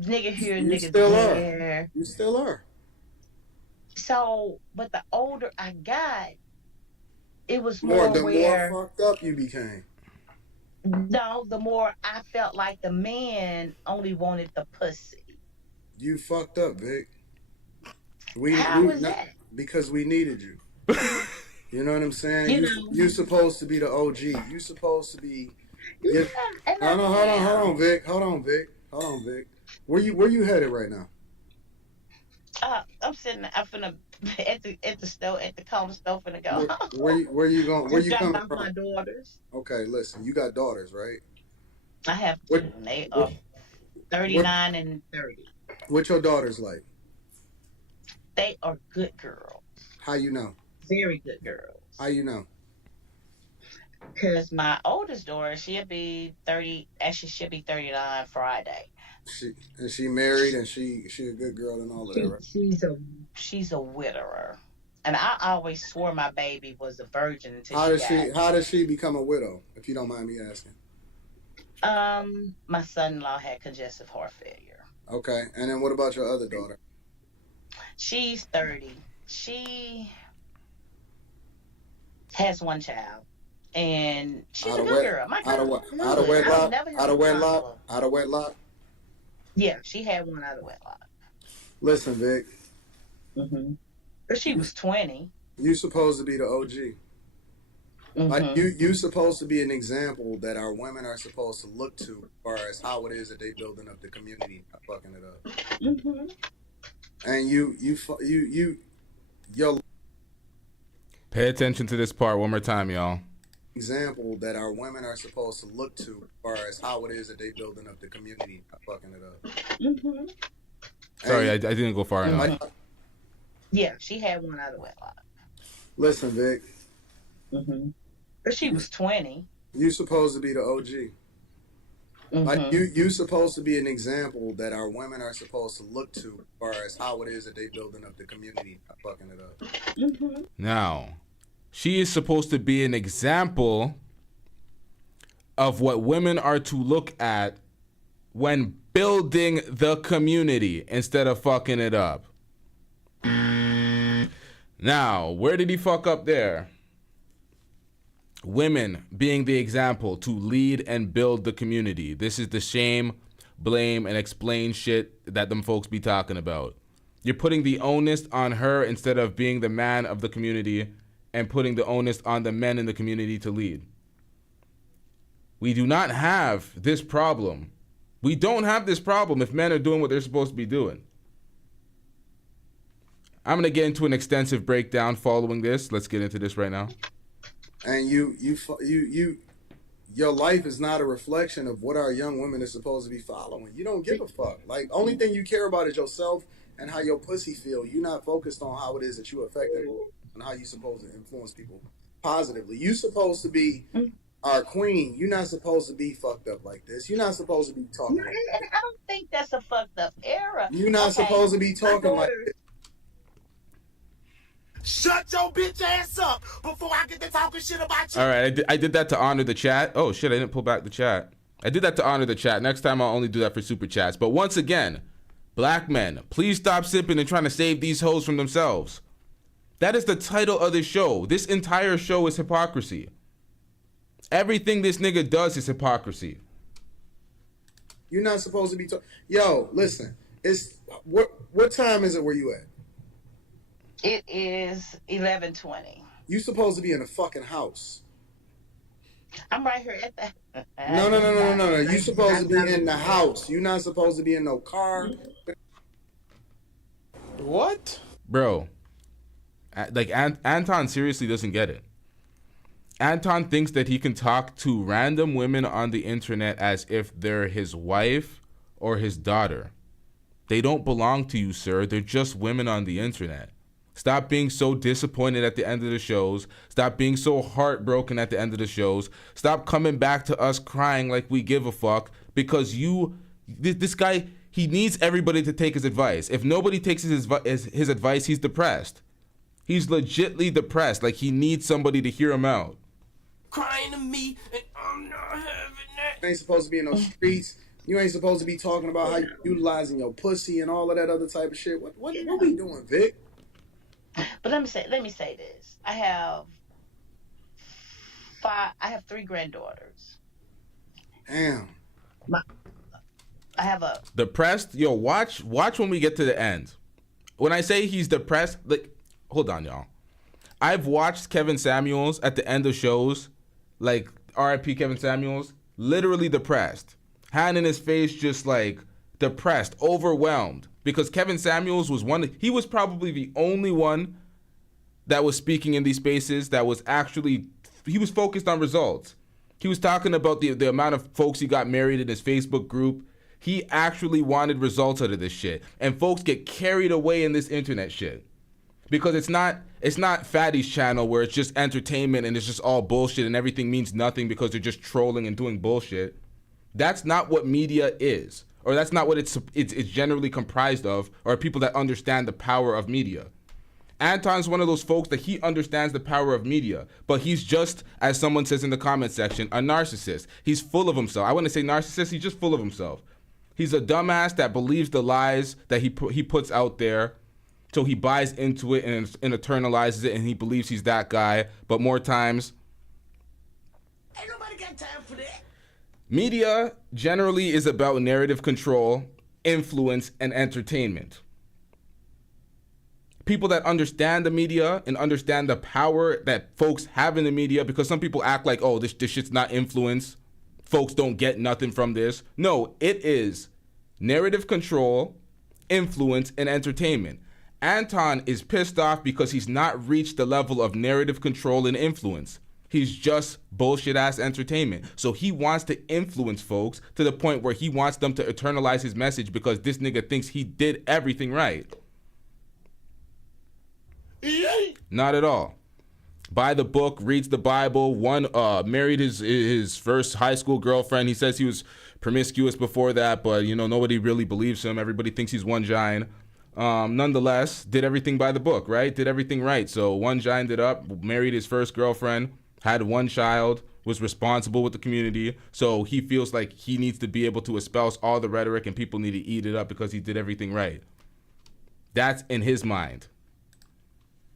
nigga here, nigga there. You still are. So, but the older I got, it was the more fucked up you became. No, the more I felt like the man only wanted the pussy. You fucked up, Vic. How was that? Because we needed you. You know what I'm saying? You're supposed to be the OG. You're supposed to be. Hold on, Vic. Where you headed right now? I'm sitting. I'm finna at the store, at the corner store, finna go. Where you going? Where you coming from? My daughters. Okay, listen. You got daughters, right? I have two. They are 39 and 30. What your daughters like? They are good girls. How you know? Very good girls. How you know? Because my oldest daughter, she'll be 30. Actually, she'll be 39 Friday. She married and she a good girl and all of that, right? She's a widower, and I always swore my baby was a virgin until How does she become a widow? If you don't mind me asking. My son-in-law had congestive heart failure. Okay, and then what about your other daughter? She's 30. She has one child, and she's a good girl. My girl, out of wedlock. Yeah, she had one out of wedlock. Listen, Vic. But she was 20. You supposed to be the OG. Like you supposed to be an example that our women are supposed to look to as far as how it is that they building up the community, not fucking it up. And yo. Pay attention to this part one more time, y'all. Example that our women are supposed to look to as far as how it is that they building up the community, not fucking it up. Sorry, I didn't go far enough. Yeah, she had one out of wedlock. Listen, Vic. But she was 20. You supposed to be the OG. Like you supposed to be an example that our women are supposed to look to as far as how it is that they building up the community, not fucking it up. Now, she is supposed to be an example of what women are to look at when building the community instead of fucking it up. Now, where did he fuck up there? Women being the example to lead and build the community. This is the shame, blame, and explain shit that them folks be talking about. You're putting the onus on her instead of being the man of the community and putting the onus on the men in the community to lead. We do not have this problem. We don't have this problem if men are doing what they're supposed to be doing. I'm going to get into an extensive breakdown following this. Let's get into this right now. And your life is not a reflection of what our young women are supposed to be following. You don't give a fuck. Like, only thing you care about is yourself and how your pussy feel. You're not focused on how it is that you affect people and how you supposed to influence people positively. You supposed to be our queen. You're not supposed to be fucked up like this. You're not supposed to be talking like this. I don't think that's a fucked up era. You're not supposed to be talking like this. Shut your bitch ass up before I get to talking shit about you. All right, I did that to honor the chat. Oh, shit, I didn't pull back the chat. I did that to honor the chat. Next time, I'll only do that for super chats. But once again, black men, please stop sipping and trying to save these hoes from themselves. That is the title of this show. This entire show is hypocrisy. Everything this nigga does is hypocrisy. You're not supposed to be talking. Yo, listen. It's what time is it where you at? It is 11:20. You supposed to be in a fucking house. I'm right here at the. No. You supposed to be in the house. You're not supposed to be in no car. What? Bro, like Anton seriously doesn't get it. Anton thinks that he can talk to random women on the internet as if they're his wife or his daughter. They don't belong to you, sir. They're just women on the internet. Stop being so disappointed at the end of the shows. Stop being so heartbroken at the end of the shows. Stop coming back to us crying like we give a fuck because this guy, he needs everybody to take his advice. If nobody takes his advice, he's depressed. He's legitly depressed. Like, he needs somebody to hear him out. Crying to me and I'm not having that. You ain't supposed to be in those streets. You ain't supposed to be talking about how you utilizing your pussy and all of that other type of shit. What we doing, Vic? But let me say this. I have 3 granddaughters. Damn. I have a depressed. Yo, watch when we get to the end. When I say he's depressed, like, hold on, y'all. I've watched Kevin Samuels at the end of shows, like R.I.P. Kevin Samuels, literally depressed, hand in his face, just like depressed, overwhelmed. Because Kevin Samuels he was probably the only one that was speaking in these spaces that was actually, he was focused on results. He was talking about the amount of folks he got married in his Facebook group. He actually wanted results out of this shit. And folks get carried away in this internet shit. Because it's not Fatty's channel where it's just entertainment and it's just all bullshit and everything means nothing because they're just trolling and doing bullshit. That's not what media is. Or that's not what it's generally comprised of, or people that understand the power of media. Anton's one of those folks that he understands the power of media, but he's just, as someone says in the comment section, a narcissist. He's full of himself. I wouldn't say narcissist, he's just full of himself. He's a dumbass that believes the lies that he puts out there, so he buys into it and internalizes it, and he believes he's that guy, but more times, Ain't nobody got time for that. media generally is about narrative control, influence, and entertainment. People that understand the media and understand the power that folks have in the media, because some people act like, oh, this shit's not influence. Folks don't get nothing from this. No, it is narrative control, influence, and entertainment. Anton is pissed off because he's not reached the level of narrative control and influence. He's just bullshit ass entertainment. So he wants to influence folks to the point where he wants them to internalize his message because this nigga thinks he did everything right. Not at all. by the book, reads the Bible. One married his first high school girlfriend. He says he was promiscuous before that, but nobody really believes him. Everybody thinks he's one giant. Nonetheless, did everything by the book, right? Did everything right. So one giant it up, married his first girlfriend, had one child, was responsible with the community. So he feels like he needs to be able to espouse all the rhetoric and people need to eat it up because he did everything right. That's in his mind.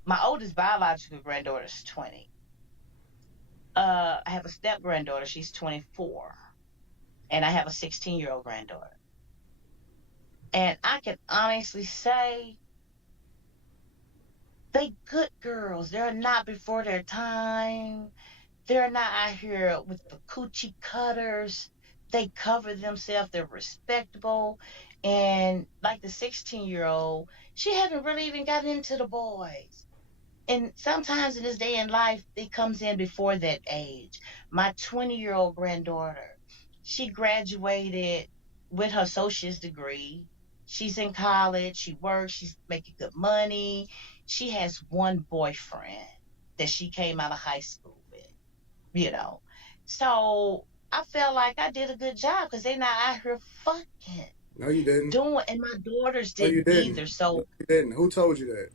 My oldest biological granddaughter is 20. I have a step granddaughter. She's 24. And I have a 16-year-old granddaughter. And I can honestly say they good girls. They're not before their time. They're not out here with the coochie cutters. They cover themselves. They're respectable. And like the 16-year-old, she haven't really even gotten into the boys. And sometimes in this day in life, it comes in before that age. My 20-year-old granddaughter, she graduated with her associate's degree. She's in college. She works. She's making good money. She has one boyfriend that she came out of high school with, So I felt like I did a good job because they're not out here fucking. No, you didn't. And my daughters didn't either. So no, you didn't. Who told you that?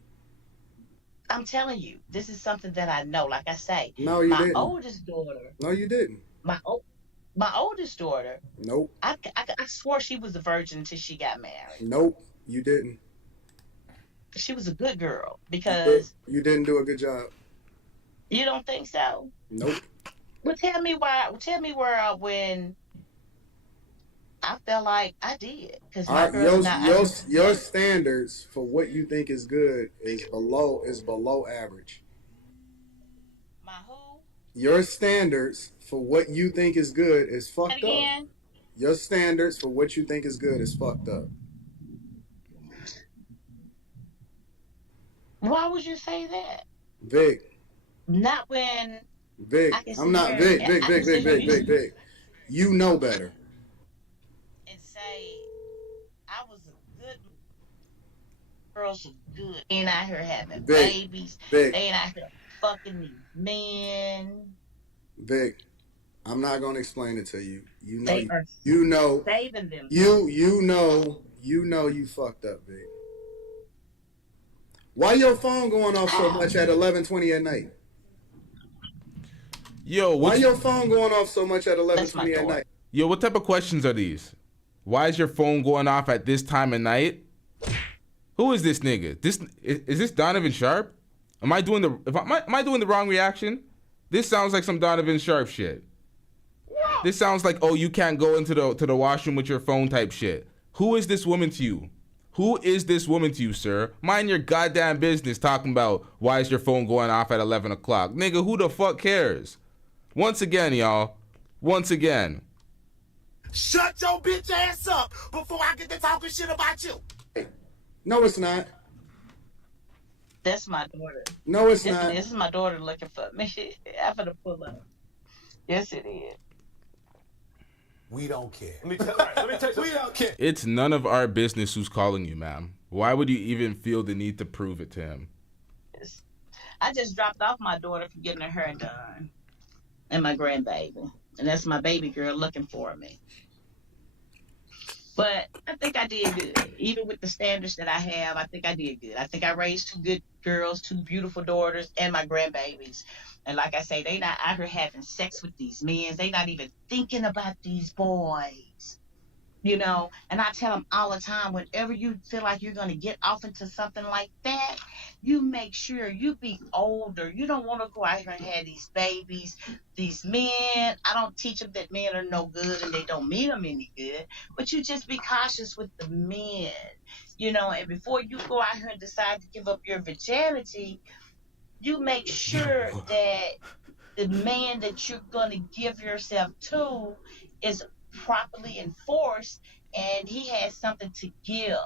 I'm telling you, this is something that I know. Like I say, no, you didn't. My oldest daughter. No, you didn't. My oldest daughter. Nope. I swore she was a virgin until she got married. Nope, you didn't. She was a good girl because you didn't do a good job. You don't think so? Nope. Well, tell me why. Tell me where when I felt like I did because my your standards for what you think is good is below average. My who? Your standards for what you think is good is fucked up. Your standards for what you think is good is fucked up. Why would you say that? Vic. Not when. Vic. I'm not Vic. Vic. You know better. And say, I was a good girls are good. They ain't out here having babies. Vic. They ain't out here fucking these men. Vic, I'm not gonna explain it to you. You know they are saving them. You know you fucked up, Vic. Why your phone going off so much at 11:20 at night? Yo, why your phone going off so much at 11:20 at night? Yo, what type of questions are these? Why is your phone going off at this time of night? Who is this nigga? Is this Donovan Sharp? Am I doing the wrong reaction? This sounds like some Donovan Sharp shit. This sounds like, oh, you can't go into the washroom with your phone type shit. Who is this woman to you? Who is this woman to you, sir? Mind your goddamn business talking about why is your phone going off at 11 o'clock. Nigga, who the fuck cares? Once again, y'all. Once again. Shut your bitch ass up before I get to talking shit about you. No, it's not. That's my daughter. No, it's not. This is my daughter looking for me. I'm gonna pull up. Yes, it is. We don't care. Let me tell you, we don't care. It's none of our business who's calling you, ma'am. Why would you even feel the need to prove it to him? I just dropped off my daughter for getting her hair done. And my grandbaby. And that's my baby girl looking for me. But I think I did good. Even with the standards that I have, I think I did good. I think I raised two good girls, two beautiful daughters, and my grandbabies. And like I say, they not out here having sex with these men. They not even thinking about these boys. And I tell them all the time, whenever you feel like you're going to get off into something like that, you make sure you be older. You don't want to go out here and have these babies, these men. I don't teach them that men are no good and they don't mean them any good. But you just be cautious with the men, and before you go out here and decide to give up your virginity, you make sure that the man that you're going to give yourself to is properly enforced and he has something to give.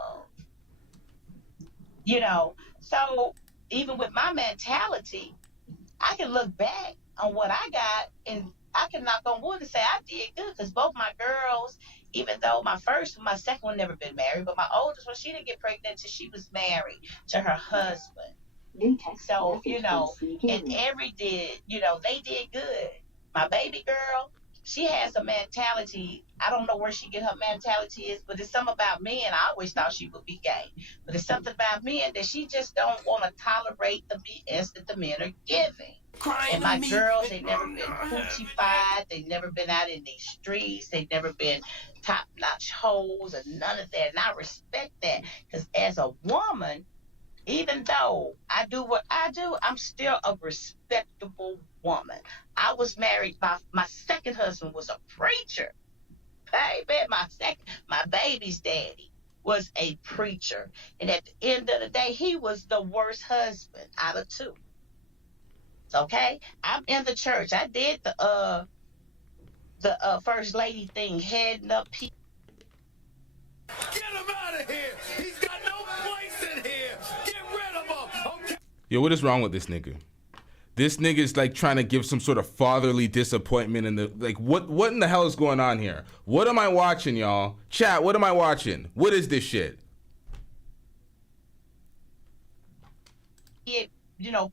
So even with my mentality, I can look back on what I got and I can knock on wood and say I did good because both my girls, even though my second one never been married, but my oldest one, she didn't get pregnant until she was married to her husband. So, and every did, they did good. My baby girl, she has a mentality. I don't know where she get her mentality is, but it's something about men. I always thought she would be gay, but it's something about men that she just don't want to tolerate the BS that the men are giving. And my girls, they've never been coochie-fied. They've never been out in these streets. They've never been top-notch hoes or none of that. And I respect that because as a woman, even though I do what I do, I'm still a respectable woman. I was married my second husband was a preacher. Baby, my baby's daddy was a preacher. And at the end of the day, he was the worst husband out of two. Okay? I'm in the church. I did the first lady thing, heading up people. Get him out of here! He's got no place in here! Get rid of him! Okay? Yo, what is wrong with this nigga? This nigga is like trying to give some sort of fatherly disappointment in the like what in the hell is going on here? What am I watching, y'all? Chat, what am I watching? What is this shit?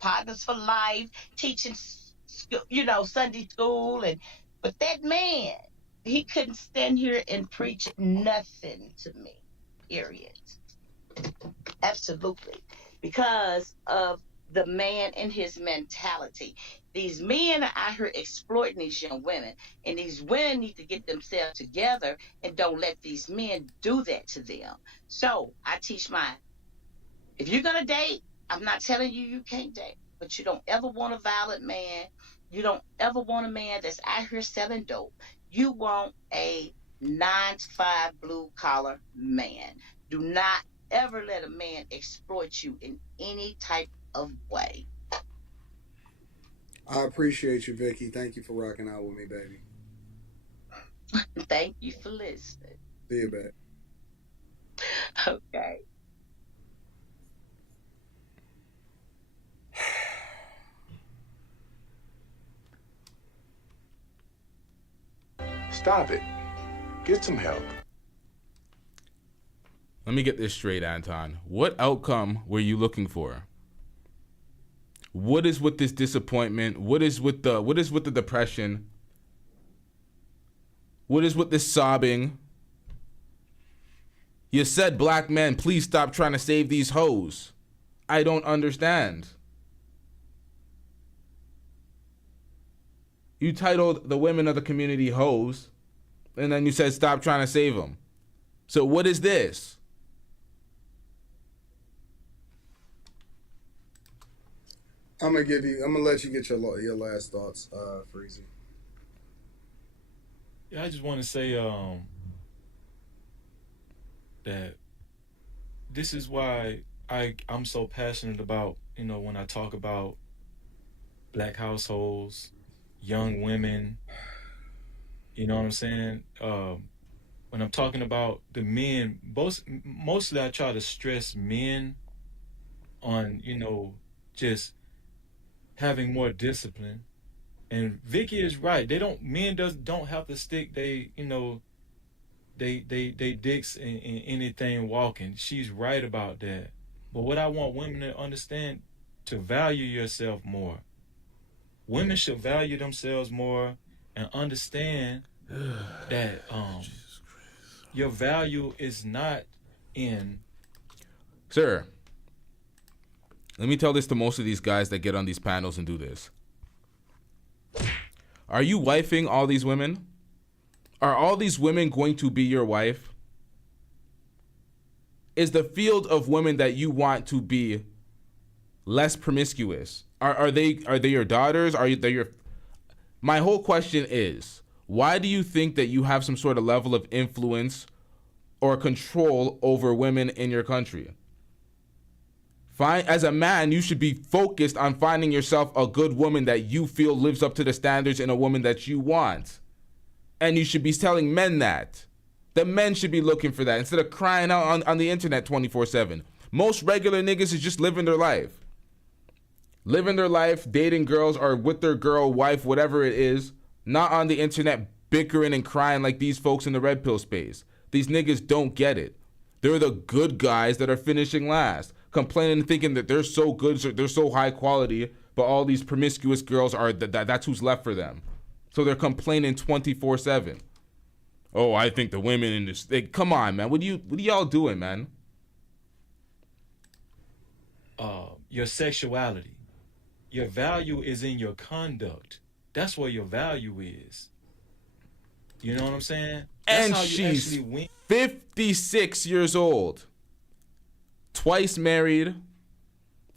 Partners for life, teaching Sunday school, but that man, he couldn't stand here and preach nothing to me, period. Absolutely. Because of the man and his mentality. These men are out here exploiting these young women, and these women need to get themselves together and don't let these men do that to them. So I teach if you're going to date, I'm not telling you can't date, but you don't ever want a violent man. You don't ever want a man that's out here selling dope. You want a 9-to-5 blue-collar man. Do not ever let a man exploit you in any type of way. I appreciate you, Vicky. Thank you for rocking out with me, baby. Thank you for listening. See you back. Okay. Stop it. Get some help. Let me get this straight, Anton. What outcome were you looking for? What is with this disappointment? What is with the depression? What is with this sobbing? You said, black men, please stop trying to save these hoes. I don't understand. You titled the women of the community hoes, and then you said stop trying to save them. So what is this? I'm gonna let you get your last thoughts, Freezy. Yeah, I just want to say that this is why I'm so passionate about, when I talk about black households, young women, you know what I'm saying? When I'm talking about the men, mostly I try to stress men on, just having more discipline. And Vicky is right. Men don't have to stick they dicks in anything walking. She's right about that. But what I want women to understand, to value yourself more. Women should value themselves more and understand that your value is not in... Sir, let me tell this to most of these guys that get on these panels and do this. Are you wifing all these women? Are all these women going to be your wife? Is the field of women that you want to be less promiscuous? Are they your daughters? Are they your... My whole question is, why do you think that you have some sort of level of influence or control over women in your country? As a man, you should be focused on finding yourself a good woman that you feel lives up to the standards in a woman that you want. And you should be telling men that. The men should be looking for that instead of crying out on the internet 24/7. Most regular niggas is just living their life. Living their life, dating girls or with their girl, wife, whatever it is, not on the internet bickering and crying like these folks in the red pill space. These niggas don't get it. They're the good guys that are finishing last. complaining and thinking that they're so good, so they're so high quality, but all these promiscuous girls are that's who's left for them. So they're complaining 24/7. Oh, I think the women in this. Come on, man. What are y'all doing, man? Your sexuality, your value is in your conduct. That's where your value is. You know what I'm saying? That's And how you she's actually win. 56 years old, twice married,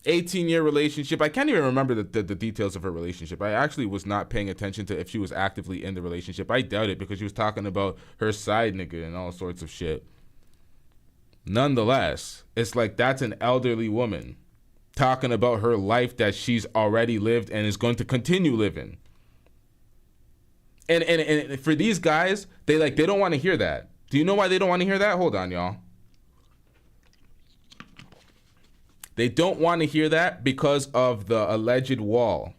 18-year relationship. I can't even remember the details of her relationship. I actually was not paying attention to if she was actively in the relationship. I doubt it because she was talking about her side nigga and all sorts of shit. Nonetheless, it's like that's an elderly woman talking about her life that she's already lived and is going to continue living. And for these guys, they don't want to hear that. Do you know why they don't want to hear that? Hold on, y'all. They don't want to hear that because of the alleged wall.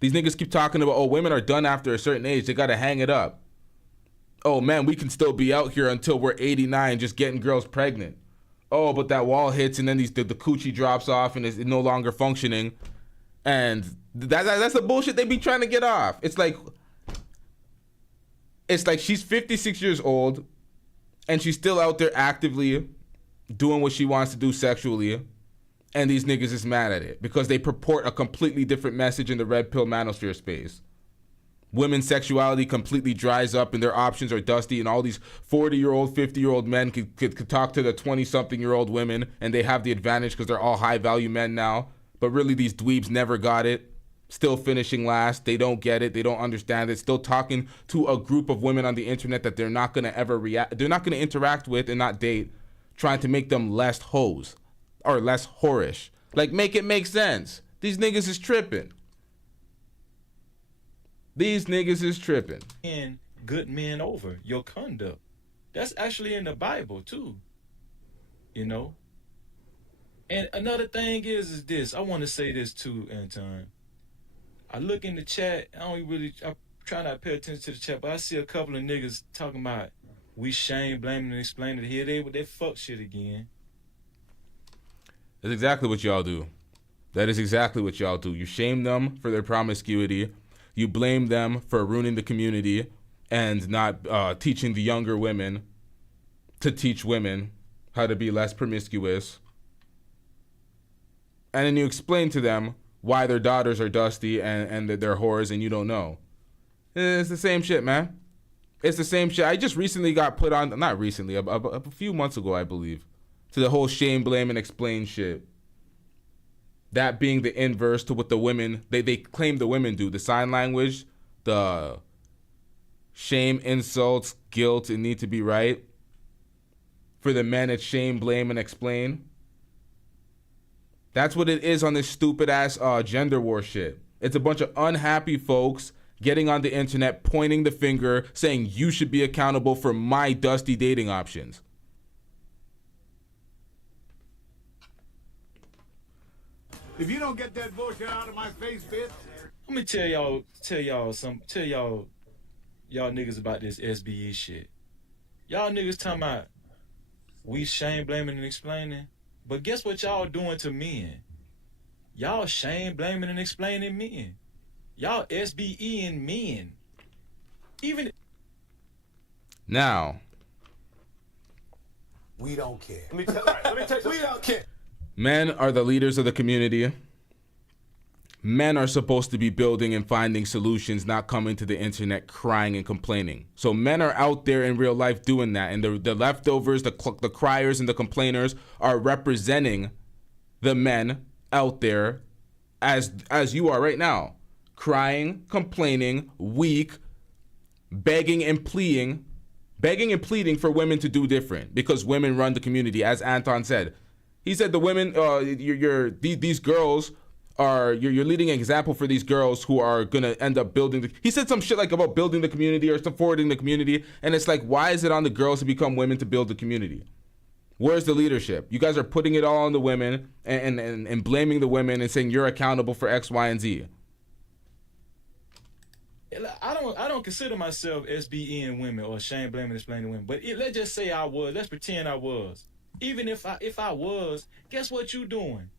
These niggas keep talking about, oh, women are done after a certain age. They got to hang it up. Oh, man, we can still be out here until we're 89 just getting girls pregnant. Oh, but that wall hits and then the coochie drops off and is no longer functioning. And that's the bullshit they be trying to get off. It's like she's 56 years old and she's still out there actively doing what she wants to do sexually, and these niggas is mad at it because they purport a completely different message in the red pill manosphere space. Women's sexuality completely dries up and their options are dusty, and all these 40-year-old, 50-year-old men could talk to the 20-something-year-old women, and they have the advantage because they're all high-value men now. But really, these dweebs never got it. Still finishing last. They don't get it. They don't understand it. Still talking to a group of women on the internet that they're not going to ever they're not going to interact with and not date, trying to make them less hoes or less whorish. Like, make it make sense. These niggas is tripping. These niggas is tripping. And good men over your conduct. That's actually in the Bible too. You know? And another thing is this. I want to say this too, Anton. I look in the chat. I try not to pay attention to the chat, but I see a couple of niggas talking about we shame, blaming, and explaining. Here they with that fuck shit again. That's exactly what y'all do. That is exactly what y'all do. You shame them for their promiscuity. You blame them for ruining the community and not teaching the younger women to teach women how to be less promiscuous. And then you explain to them why their daughters are dusty and that they're whores and you don't know. It's the same shit, man. It's the same shit. I just recently got put on, not recently, a few months ago, I believe, to the whole shame, blame, and explain shit. That being the inverse to what the women, they claim the women do. The sign language, the shame, insults, guilt, and need to be right. For the men, it's shame, blame, and explain. That's what it is on this stupid-ass gender war shit. It's a bunch of unhappy folks getting on the internet, pointing the finger, saying you should be accountable for my dusty dating options. If you don't get that bullshit out of my face, bitch. Let me tell y'all niggas about this SBE shit. Y'all niggas talking about we shame, blaming, and explaining. But guess what y'all doing to men? Y'all shame, blaming, and explaining men. Y'all SBEing men. Even now, we don't care. Let me tell you, we don't care. Men are the leaders of the community. Men are supposed to be building and finding solutions, not coming to the internet crying and complaining. So men are out there in real life doing that. And the leftovers, the criers and the complainers are representing the men out there as you are right now. Crying, complaining, weak, begging and pleading for women to do different because women run the community, as Anton said. He said the women, these girls are, you're leading an example for these girls who are going to end up building. He said some shit like about building the community or supporting the community. And it's like, why is it on the girls to become women to build the community? Where's the leadership? You guys are putting it all on the women and blaming the women and saying you're accountable for X, Y, and Z. I don't consider myself SBEing women or shame, blaming, explaining women. But let's just say I was. Let's pretend I was. even if I was, guess what you doing?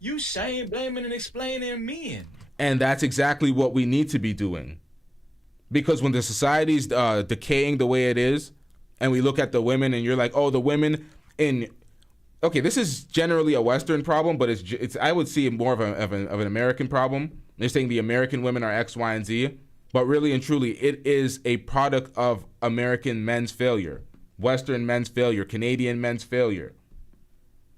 You shame, blaming, and explaining men. And that's exactly what we need to be doing. Because when the society's decaying the way it is, and we look at the women and you're like, oh, the women in... Okay, this is generally a Western problem, but it's I would see it more of an American problem. They're saying the American women are X, Y, and Z. But really and truly, it is a product of American men's failure, Western men's failure, Canadian men's failure.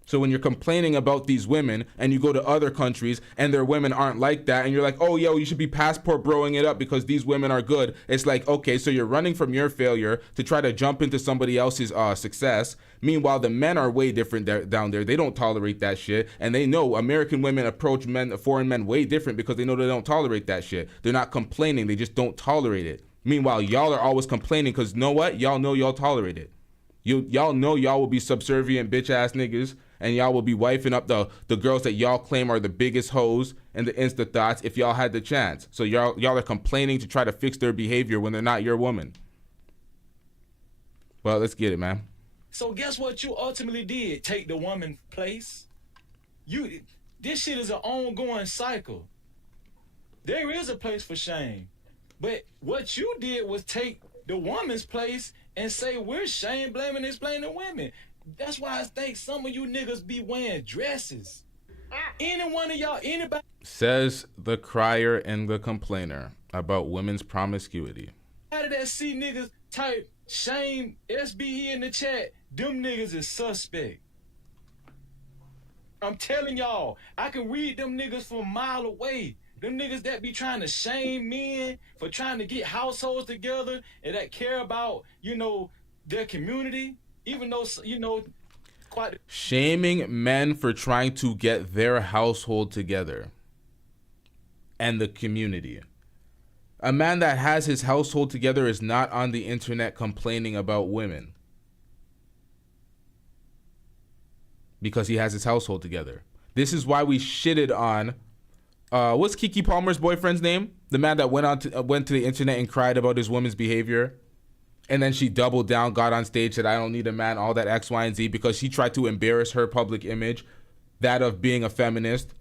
So when you're complaining about these women and you go to other countries and their women aren't like that and you're like, oh, yo, you should be passport broing it up because these women are good. It's like, okay, so you're running from your failure to try to jump into somebody else's success. Meanwhile, the men are way different down there. They don't tolerate that shit. And they know American women approach foreign men way different because they know they don't tolerate that shit. They're not complaining. They just don't tolerate it. Meanwhile, y'all are always complaining because know what? Y'all know y'all tolerate it. Y'all know y'all will be subservient bitch ass niggas. And y'all will be wifing up the girls that y'all claim are the biggest hoes and the Insta thoughts if y'all had the chance. So y'all are complaining to try to fix their behavior when they're not your woman. Well, let's get it, man. So guess what you ultimately did? Take the woman's place? This shit is an ongoing cycle. There is a place for shame. But what you did was take the woman's place and say we're shame blaming and explaining women. That's why I think some of you niggas be wearing dresses. Any one of y'all, anybody. Says the crier and the complainer about women's promiscuity. That see niggas type shame SBE in the chat, them niggas is suspect. I'm telling y'all, I can read them niggas from a mile away. Them niggas that be trying to shame men for trying to get households together and that care about, their community. Even though, quite... Shaming men for trying to get their household together and the community. A man that has his household together is not on the internet complaining about women because he has his household together. This is why we shitted on, what's Keke Palmer's boyfriend's name? The man that went to the internet and cried about his woman's behavior. And then she doubled down, got on stage, said, I don't need a man, all that X, Y, and Z, because she tried to embarrass her public image, that of being a feminist.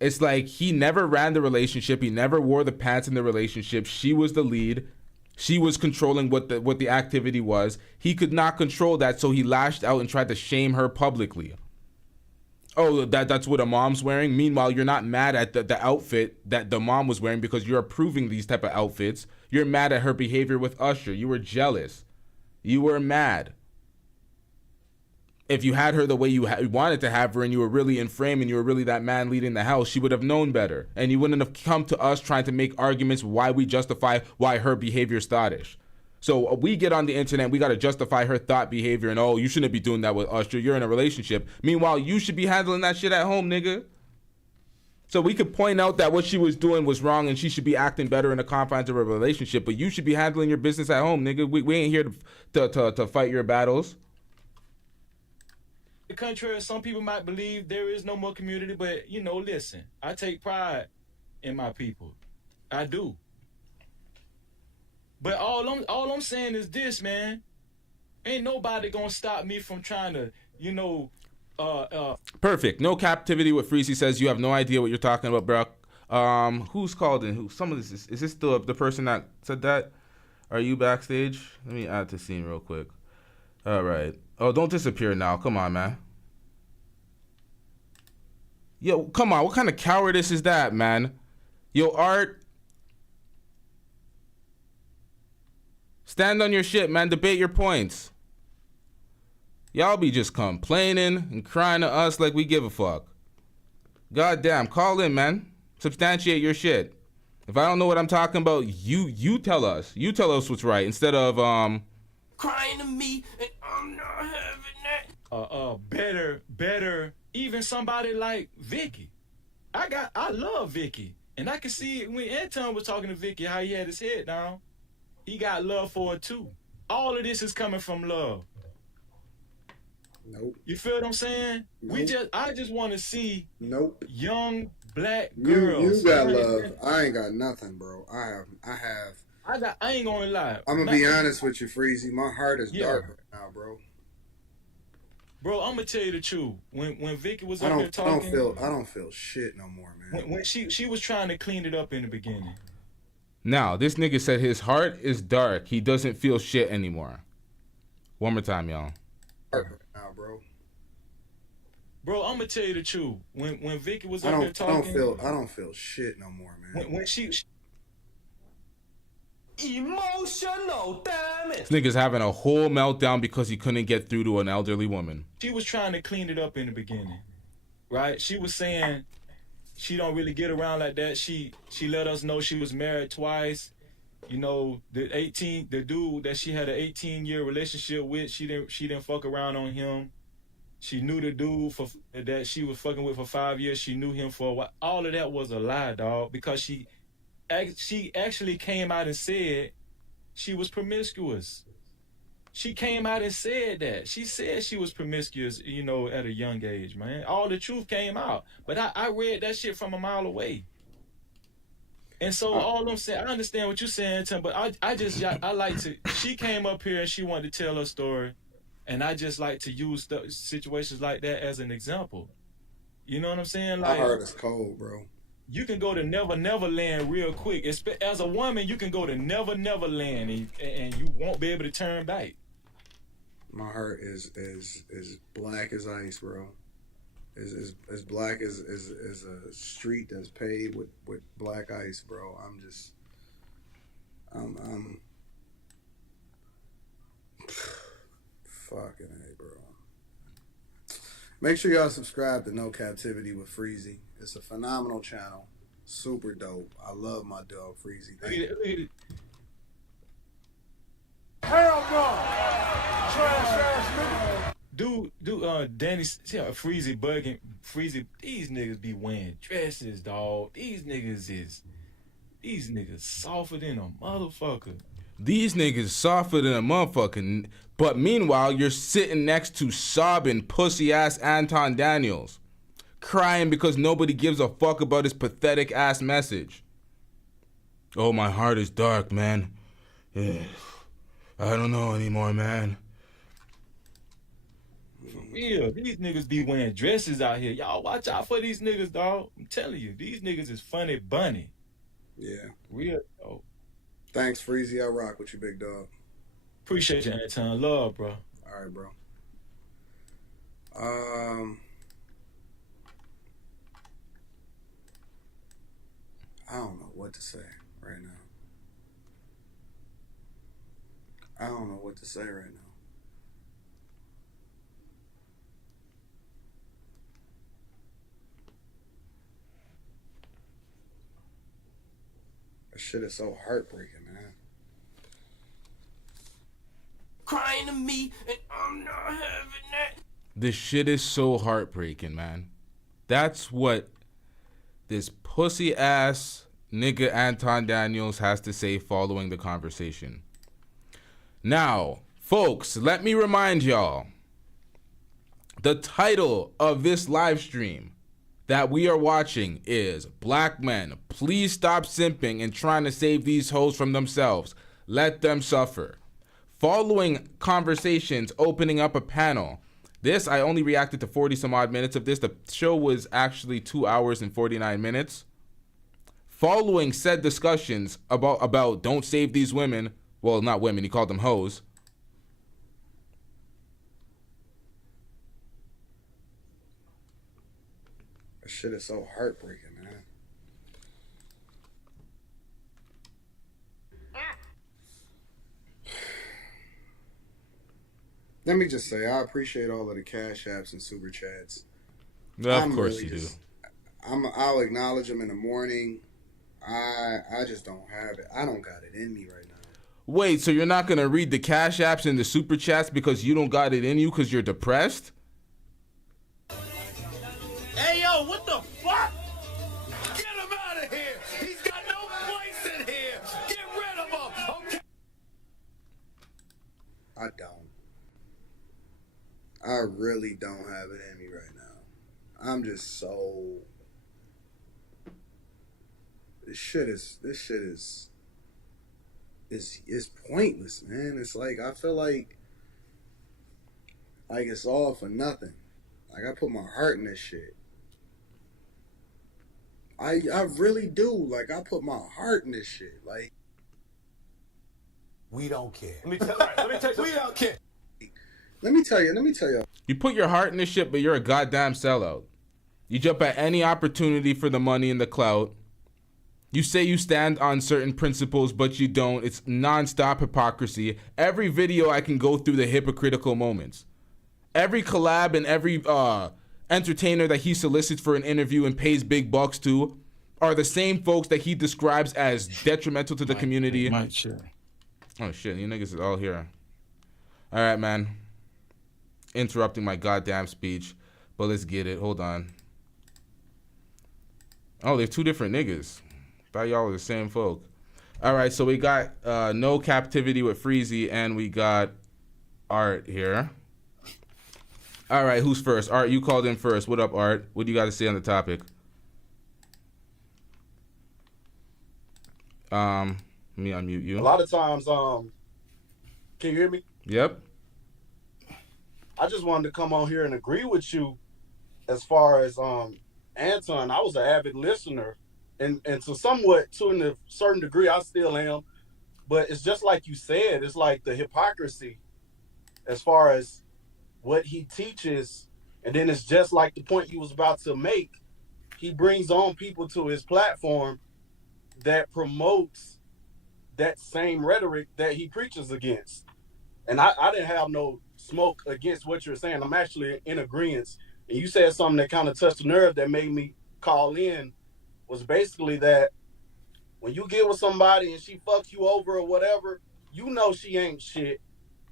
It's like he never ran the relationship. He never wore the pants in the relationship. She was the lead. She was controlling what the activity was. He could not control that, so he lashed out and tried to shame her publicly. Oh, that's what a mom's wearing? Meanwhile, you're not mad at the outfit that the mom was wearing because you're approving these type of outfits. You're mad at her behavior with Usher. You were jealous. You were mad. If you had her the way you wanted to have her and you were really in frame and you were really that man leading the house, she would have known better. And you wouldn't have come to us trying to make arguments why we justify why her behavior is thoughtish. So we get on the internet, we got to justify her thought behavior and, oh, you shouldn't be doing that with Usher. You're in a relationship. Meanwhile, you should be handling that shit at home, nigga. So we could point out that what she was doing was wrong and she should be acting better in the confines of a relationship, but you should be handling your business at home, nigga. We ain't here to fight your battles. The contrary, some people might believe there is no more community, but, listen, I take pride in my people. I do. But all I'm saying is this, man. Ain't nobody gonna stop me from trying to, Perfect. No captivity with Freezy says you have no idea what you're talking about, bro. Who's called in? Some of this is this the person that said that? Are you backstage? Let me add the scene real quick. All right. Oh, don't disappear now. Come on, man. Yo, come on. What kind of cowardice is that, man? Yo, Art. Stand on your shit, man. Debate your points. Y'all be just complaining and crying to us like we give a fuck. Goddamn, call in, man. Substantiate your shit. If I don't know what I'm talking about, you tell us. You tell us what's right instead of crying to me and I'm not having that. Better. Even somebody like Vicky. I love Vicky, and I can see when Anton was talking to Vicky how he had his head down. He got love for her too. All of this is coming from love. Nope. You feel what I'm saying? Nope. I just want to see young black girls. You got love. I ain't got nothing, bro. I ain't gonna lie. I'm gonna be honest with you, Freezy. My heart is dark right now, bro. Bro, I'm gonna tell you the truth. When Vicky was I up here talking, I don't feel shit no more, man. when she was trying to clean it up in the beginning. Now, this nigga said his heart is dark. He doesn't feel shit anymore. One more time, y'all. Now, bro. Bro, I'm gonna tell you the truth. When Vicky was up here talking, I don't feel shit no more, man. When she Emotional damage. This nigga's having a whole meltdown because he couldn't get through to an elderly woman. She was trying to clean it up in the beginning, right? She was saying she don't really get around like that. She let us know she was married twice. You know, the dude that she had an 18-year relationship with, she didn't fuck around on him. She knew the dude that she was fucking with for 5 years. She knew him for a while. All of that was a lie, dog, because she actually came out and said she was promiscuous. She came out and said that. She said she was promiscuous, you know, at a young age, man. All the truth came out. But I read that shit from a mile away. And so all I'm saying, I understand what you're saying, Anton, but I like to, she came up here and she wanted to tell her story. And I just like to use situations like that as an example. You know what I'm saying? My heart is cold, bro. You can go to Never Never Land real quick. As a woman, you can go to Never Never Land and you won't be able to turn back. My heart is black as ice, bro. Is black as a street that's paved with black ice, bro. I'm fucking A, bro. Make sure y'all subscribe to No Captivity with Freezy. It's a phenomenal channel. Super dope. I love my dog Freezy. Thank you. Hell no! Trash ass nigga. Dude, Danny, see how Freezy bugging. Freezy, these niggas be wearing dresses, dog. These niggas softer than a motherfucker. These niggas softer than a motherfucker. But meanwhile, you're sitting next to sobbing pussy-ass Anton Daniels, crying because nobody gives a fuck about his pathetic-ass message. Oh, my heart is dark, man. Yeah. I don't know anymore, man. For real, these niggas be wearing dresses out here. Y'all watch out for these niggas, dog. I'm telling you, these niggas is funny bunny. Yeah. Real, dog. Thanks, Freezy. I rock with you, big dog. Appreciate you, Anton. Love, bro. All right, bro. I don't know what to say right now. I don't know what to say right now. That shit is so heartbreaking, man. Crying to me, and I'm not having that. This shit is so heartbreaking, man. That's what this pussy ass nigga Anton Daniels has to say following the conversation. Now, folks, let me remind y'all, the title of this live stream that we are watching is Black Men, Please Stop Simping and Trying to Save These Hoes from Themselves. Let Them Suffer. Following conversations, opening up a panel. This, I only reacted to 40 some odd minutes of this. The show was actually 2 hours and 49 minutes. Following said discussions about don't save these women. Well, not women, he called them hoes. That shit is so heartbreaking, man. Let me just say, I appreciate all of the cash apps and super chats. Of course you do. I'll acknowledge them in the morning. I just don't have it. I don't got it in me right now. Wait, so you're not gonna read the cash apps and the super chats because you don't got it in you because you're depressed? Hey, yo, what the fuck? Get him out of here. He's got no place in here. Get rid of him. Okay. I don't. I really don't have it in me right now. I'm just so. This shit is pointless, man. It's like I feel like Like, it's all for nothing. Like, I put my heart in this shit. I really do. Like, I put my heart in this shit. Like, We don't care. Let me tell you. We don't care. let me tell you. You put your heart in this shit, but you're a goddamn sellout. You jump at any opportunity for the money and the clout. You say you stand on certain principles, but you don't. It's non-stop hypocrisy. Every video I can go through the hypocritical moments. Every collab and every entertainer that he solicits for an interview and pays big bucks to are the same folks that he describes as detrimental to the community. Oh shit, you niggas is all here. All right, man. Interrupting my goddamn speech, but let's get it. Hold on. Oh, there's two different niggas. Thought y'all were the same folk. All right, so we got No Captivity with Freezy, and we got Art here. All right, who's first? Art, you called in first. What up, Art? What do you got to say on the topic? Let me unmute you. A lot of times, can you hear me? Yep. I just wanted to come on here and agree with you as far as Anton. I was an avid listener, and to a certain degree, I still am. But it's just like you said, it's like the hypocrisy as far as what he teaches, and then it's just like the point you was about to make. He brings on people to his platform that promotes that same rhetoric that he preaches against. And I didn't have no smoke against what you're saying. I'm actually in agreement. And you said something that kind of touched the nerve that made me call in, was basically that when you get with somebody and she fucks you over or whatever, you know she ain't shit.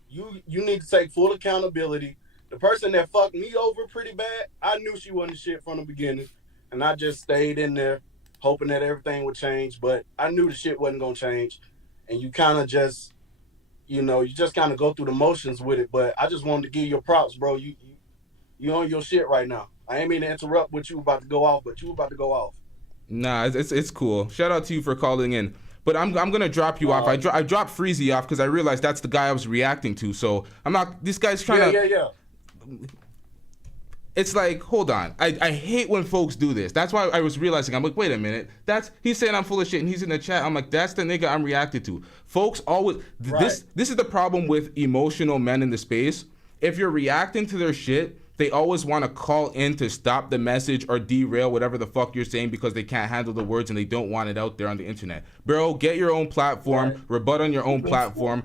You need to take full accountability. The person that fucked me over pretty bad, I knew she wasn't shit from the beginning. And I just stayed in there hoping that everything would change. But I knew the shit wasn't going to change. And you kind of just, you just kind of go through the motions with it. But I just wanted to give you props, bro. You on your shit right now. I ain't mean to interrupt what you about to go off, but you about to go off. Nah, it's cool. Shout out to you for calling in. But I'm gonna drop you off. I dropped Freezy off because I realized that's the guy I was reacting to. So I'm not. This guy's trying to. Yeah. It's like, hold on. I hate when folks do this. That's why I was realizing. I'm like, wait a minute. He's saying I'm full of shit, and he's in the chat. I'm like, that's the nigga I'm reacting to. Folks always. This is the problem with emotional men in the space. If you're reacting to their shit, they always want to call in to stop the message or derail whatever the fuck you're saying because they can't handle the words and they don't want it out there on the internet. Bro, get your own platform, rebut on your own platform,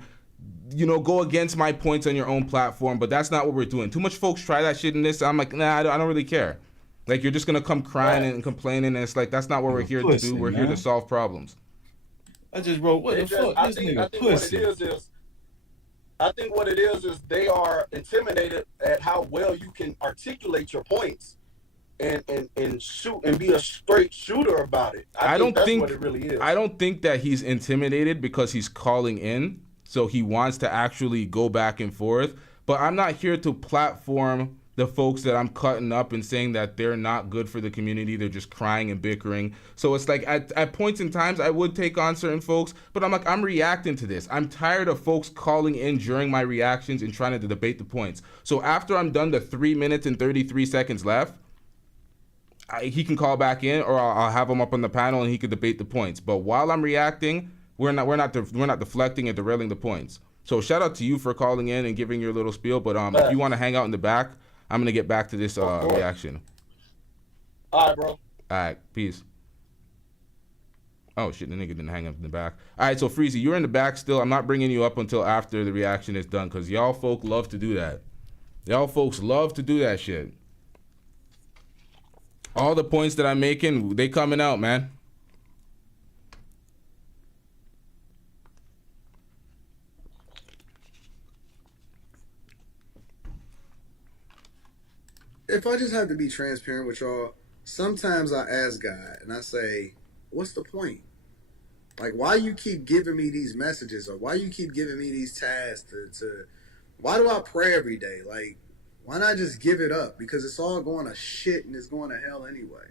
go against my points on your own platform, but that's not what we're doing. Too much folks try that shit in this. I'm like, nah, I don't really care. Like, you're just going to come crying and complaining, and it's like, that's not what we're here to do. We're here to solve problems. I just wrote, what the fuck? This nigga pussy. I think what it is they are intimidated at how well you can articulate your points and shoot and be a straight shooter about it. I think that's what it really is. I don't think that he's intimidated because he's calling in, so he wants to actually go back and forth. But I'm not here to platform the folks that I'm cutting up and saying that they're not good for the community. They're just crying and bickering. So it's like at points in times I would take on certain folks, but I'm like, I'm reacting to this. I'm tired of folks calling in during my reactions and trying to debate the points. So after I'm done the 3 minutes and 33 seconds left, he can call back in, or I'll have him up on the panel and he can debate the points. But while I'm reacting, we're not deflecting and derailing the points. So shout out to you for calling in and giving your little spiel. But if you want to hang out in the back, I'm going to get back to this reaction. All right, bro. All right, peace. Oh, shit, the nigga didn't hang up in the back. All right, so Freezy, you're in the back still. I'm not bringing you up until after the reaction is done because y'all folk love to do that. Y'all folks love to do that shit. All the points that I'm making, they coming out, man. If I just have to be transparent with y'all, sometimes I ask God and I say, what's the point? Like, why you keep giving me these messages, or why you keep giving me these tasks to why do I pray every day? Like, why not just give it up? Because it's all going to shit and it's going to hell anyway.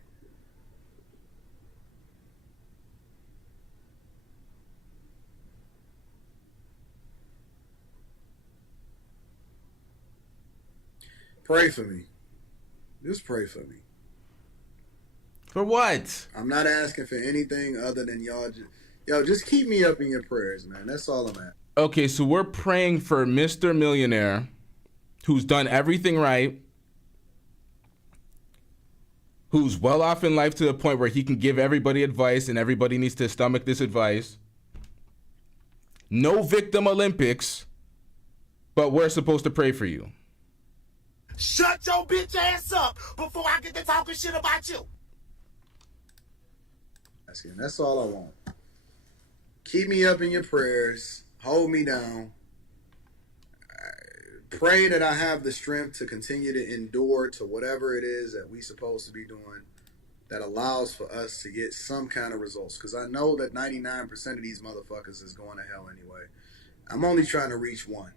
Pray for me. Just pray for me. For what? I'm not asking for anything other than y'all. Just keep me up in your prayers, man. That's all I'm at. Okay, so we're praying for Mr. Millionaire, who's done everything right, who's well off in life to the point where he can give everybody advice and everybody needs to stomach this advice. No victim Olympics, but we're supposed to pray for you. Shut your bitch ass up before I get to talking shit about you. That's all I want. Keep me up in your prayers. Hold me down. Pray that I have the strength to continue to endure to whatever it is that we supposed to be doing that allows for us to get some kind of results. Because I know that 99% of these motherfuckers is going to hell anyway. I'm only trying to reach one.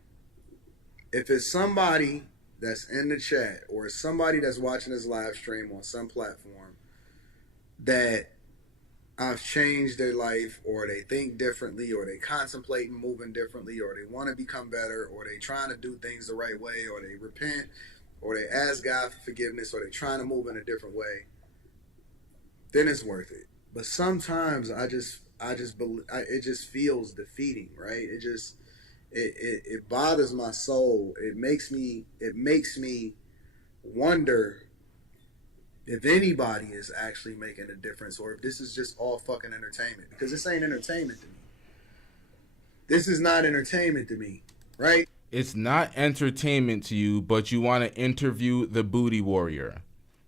If it's somebody that's in the chat or it's somebody that's watching this live stream on some platform that I've changed their life, or they think differently, or they contemplate moving differently, or they want to become better, or they trying to do things the right way, or they repent, or they ask God for forgiveness, or they trying to move in a different way, then it's worth it. But sometimes it just feels defeating, right? It bothers my soul. It makes me wonder if anybody is actually making a difference, or if this is just all fucking entertainment. Because this ain't entertainment to me. This is not entertainment to me, right? It's not entertainment to you, but you want to interview the booty warrior.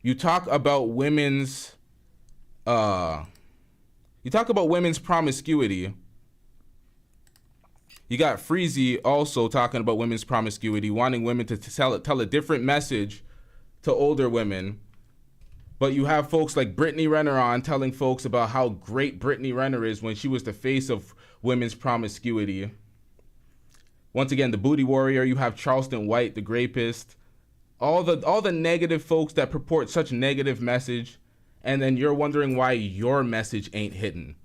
You talk about women's promiscuity. You got Freezy also talking about women's promiscuity, wanting women to tell a different message to older women. But you have folks like Brittany Renner on telling folks about how great Brittany Renner is when she was the face of women's promiscuity. Once again, the booty warrior. You have Charleston White, the rapist. All the negative folks that purport such negative message, and then you're wondering why your message ain't hitting.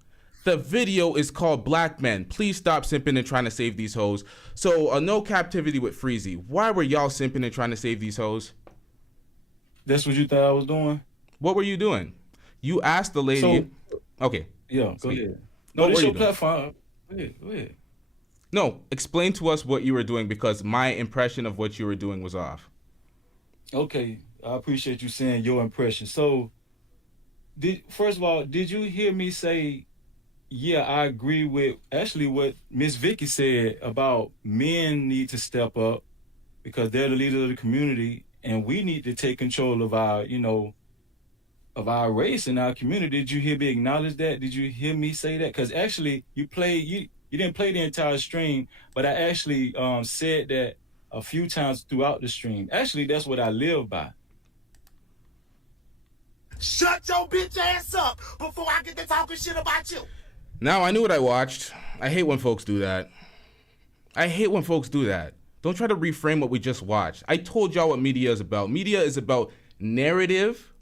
The video is called Black Men. Please stop simping and trying to save these hoes. So, no captivity with Freezy. Why were y'all simping and trying to save these hoes? That's what you thought I was doing? What were you doing? You asked the lady. Okay. Yeah, go ahead. No, this your platform. Go ahead. No, explain to us what you were doing, because my impression of what you were doing was off. Okay, I appreciate you saying your impression. So, first of all, did you hear me say, yeah, I agree with actually what Miss Vicky said about men need to step up because they're the leaders of the community, and we need to take control of our, of our race and our community. Did you hear me acknowledge that? Did you hear me say that? Because actually, you didn't play the entire stream, but I actually said that a few times throughout the stream. Actually, that's what I live by. Shut your bitch ass up before I get to talking shit about you. Now, I knew what I watched. I hate when folks do that. Don't try to reframe what we just watched. I told y'all what media is about. Media is about narrative,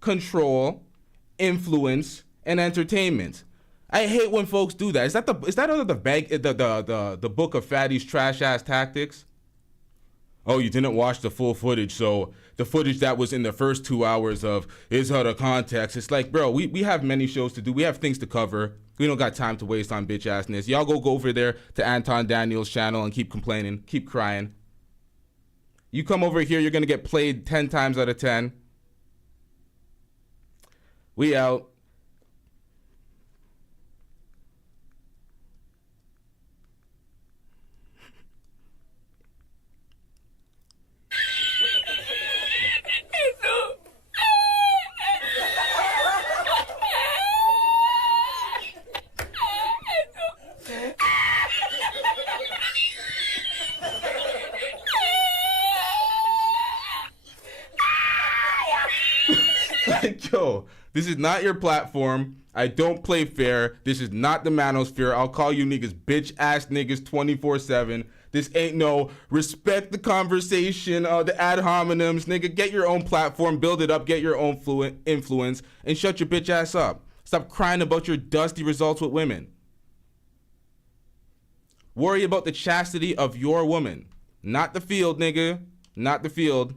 control, influence, and entertainment. I hate when folks do that. Is that under the book of Fatty's trash ass tactics? Oh, you didn't watch the full footage, so the footage that was in the first 2 hours of is out of context. It's like, bro, we have many shows to do. We have things to cover. We don't got time to waste on bitch assness. Y'all go over there to Anton Daniel's channel and keep complaining, keep crying. You come over here, you're gonna get played 10 times out of 10. We out. Yo, this is not your platform. I don't play fair. This is not the manosphere. I'll call you niggas bitch ass niggas 24/7. This ain't no respect the conversation, the ad hominems. Nigga, get your own platform, build it up, get your own influence, and shut your bitch ass up. Stop crying about your dusty results with women. Worry about the chastity of your woman. Not the field, nigga. Not the field.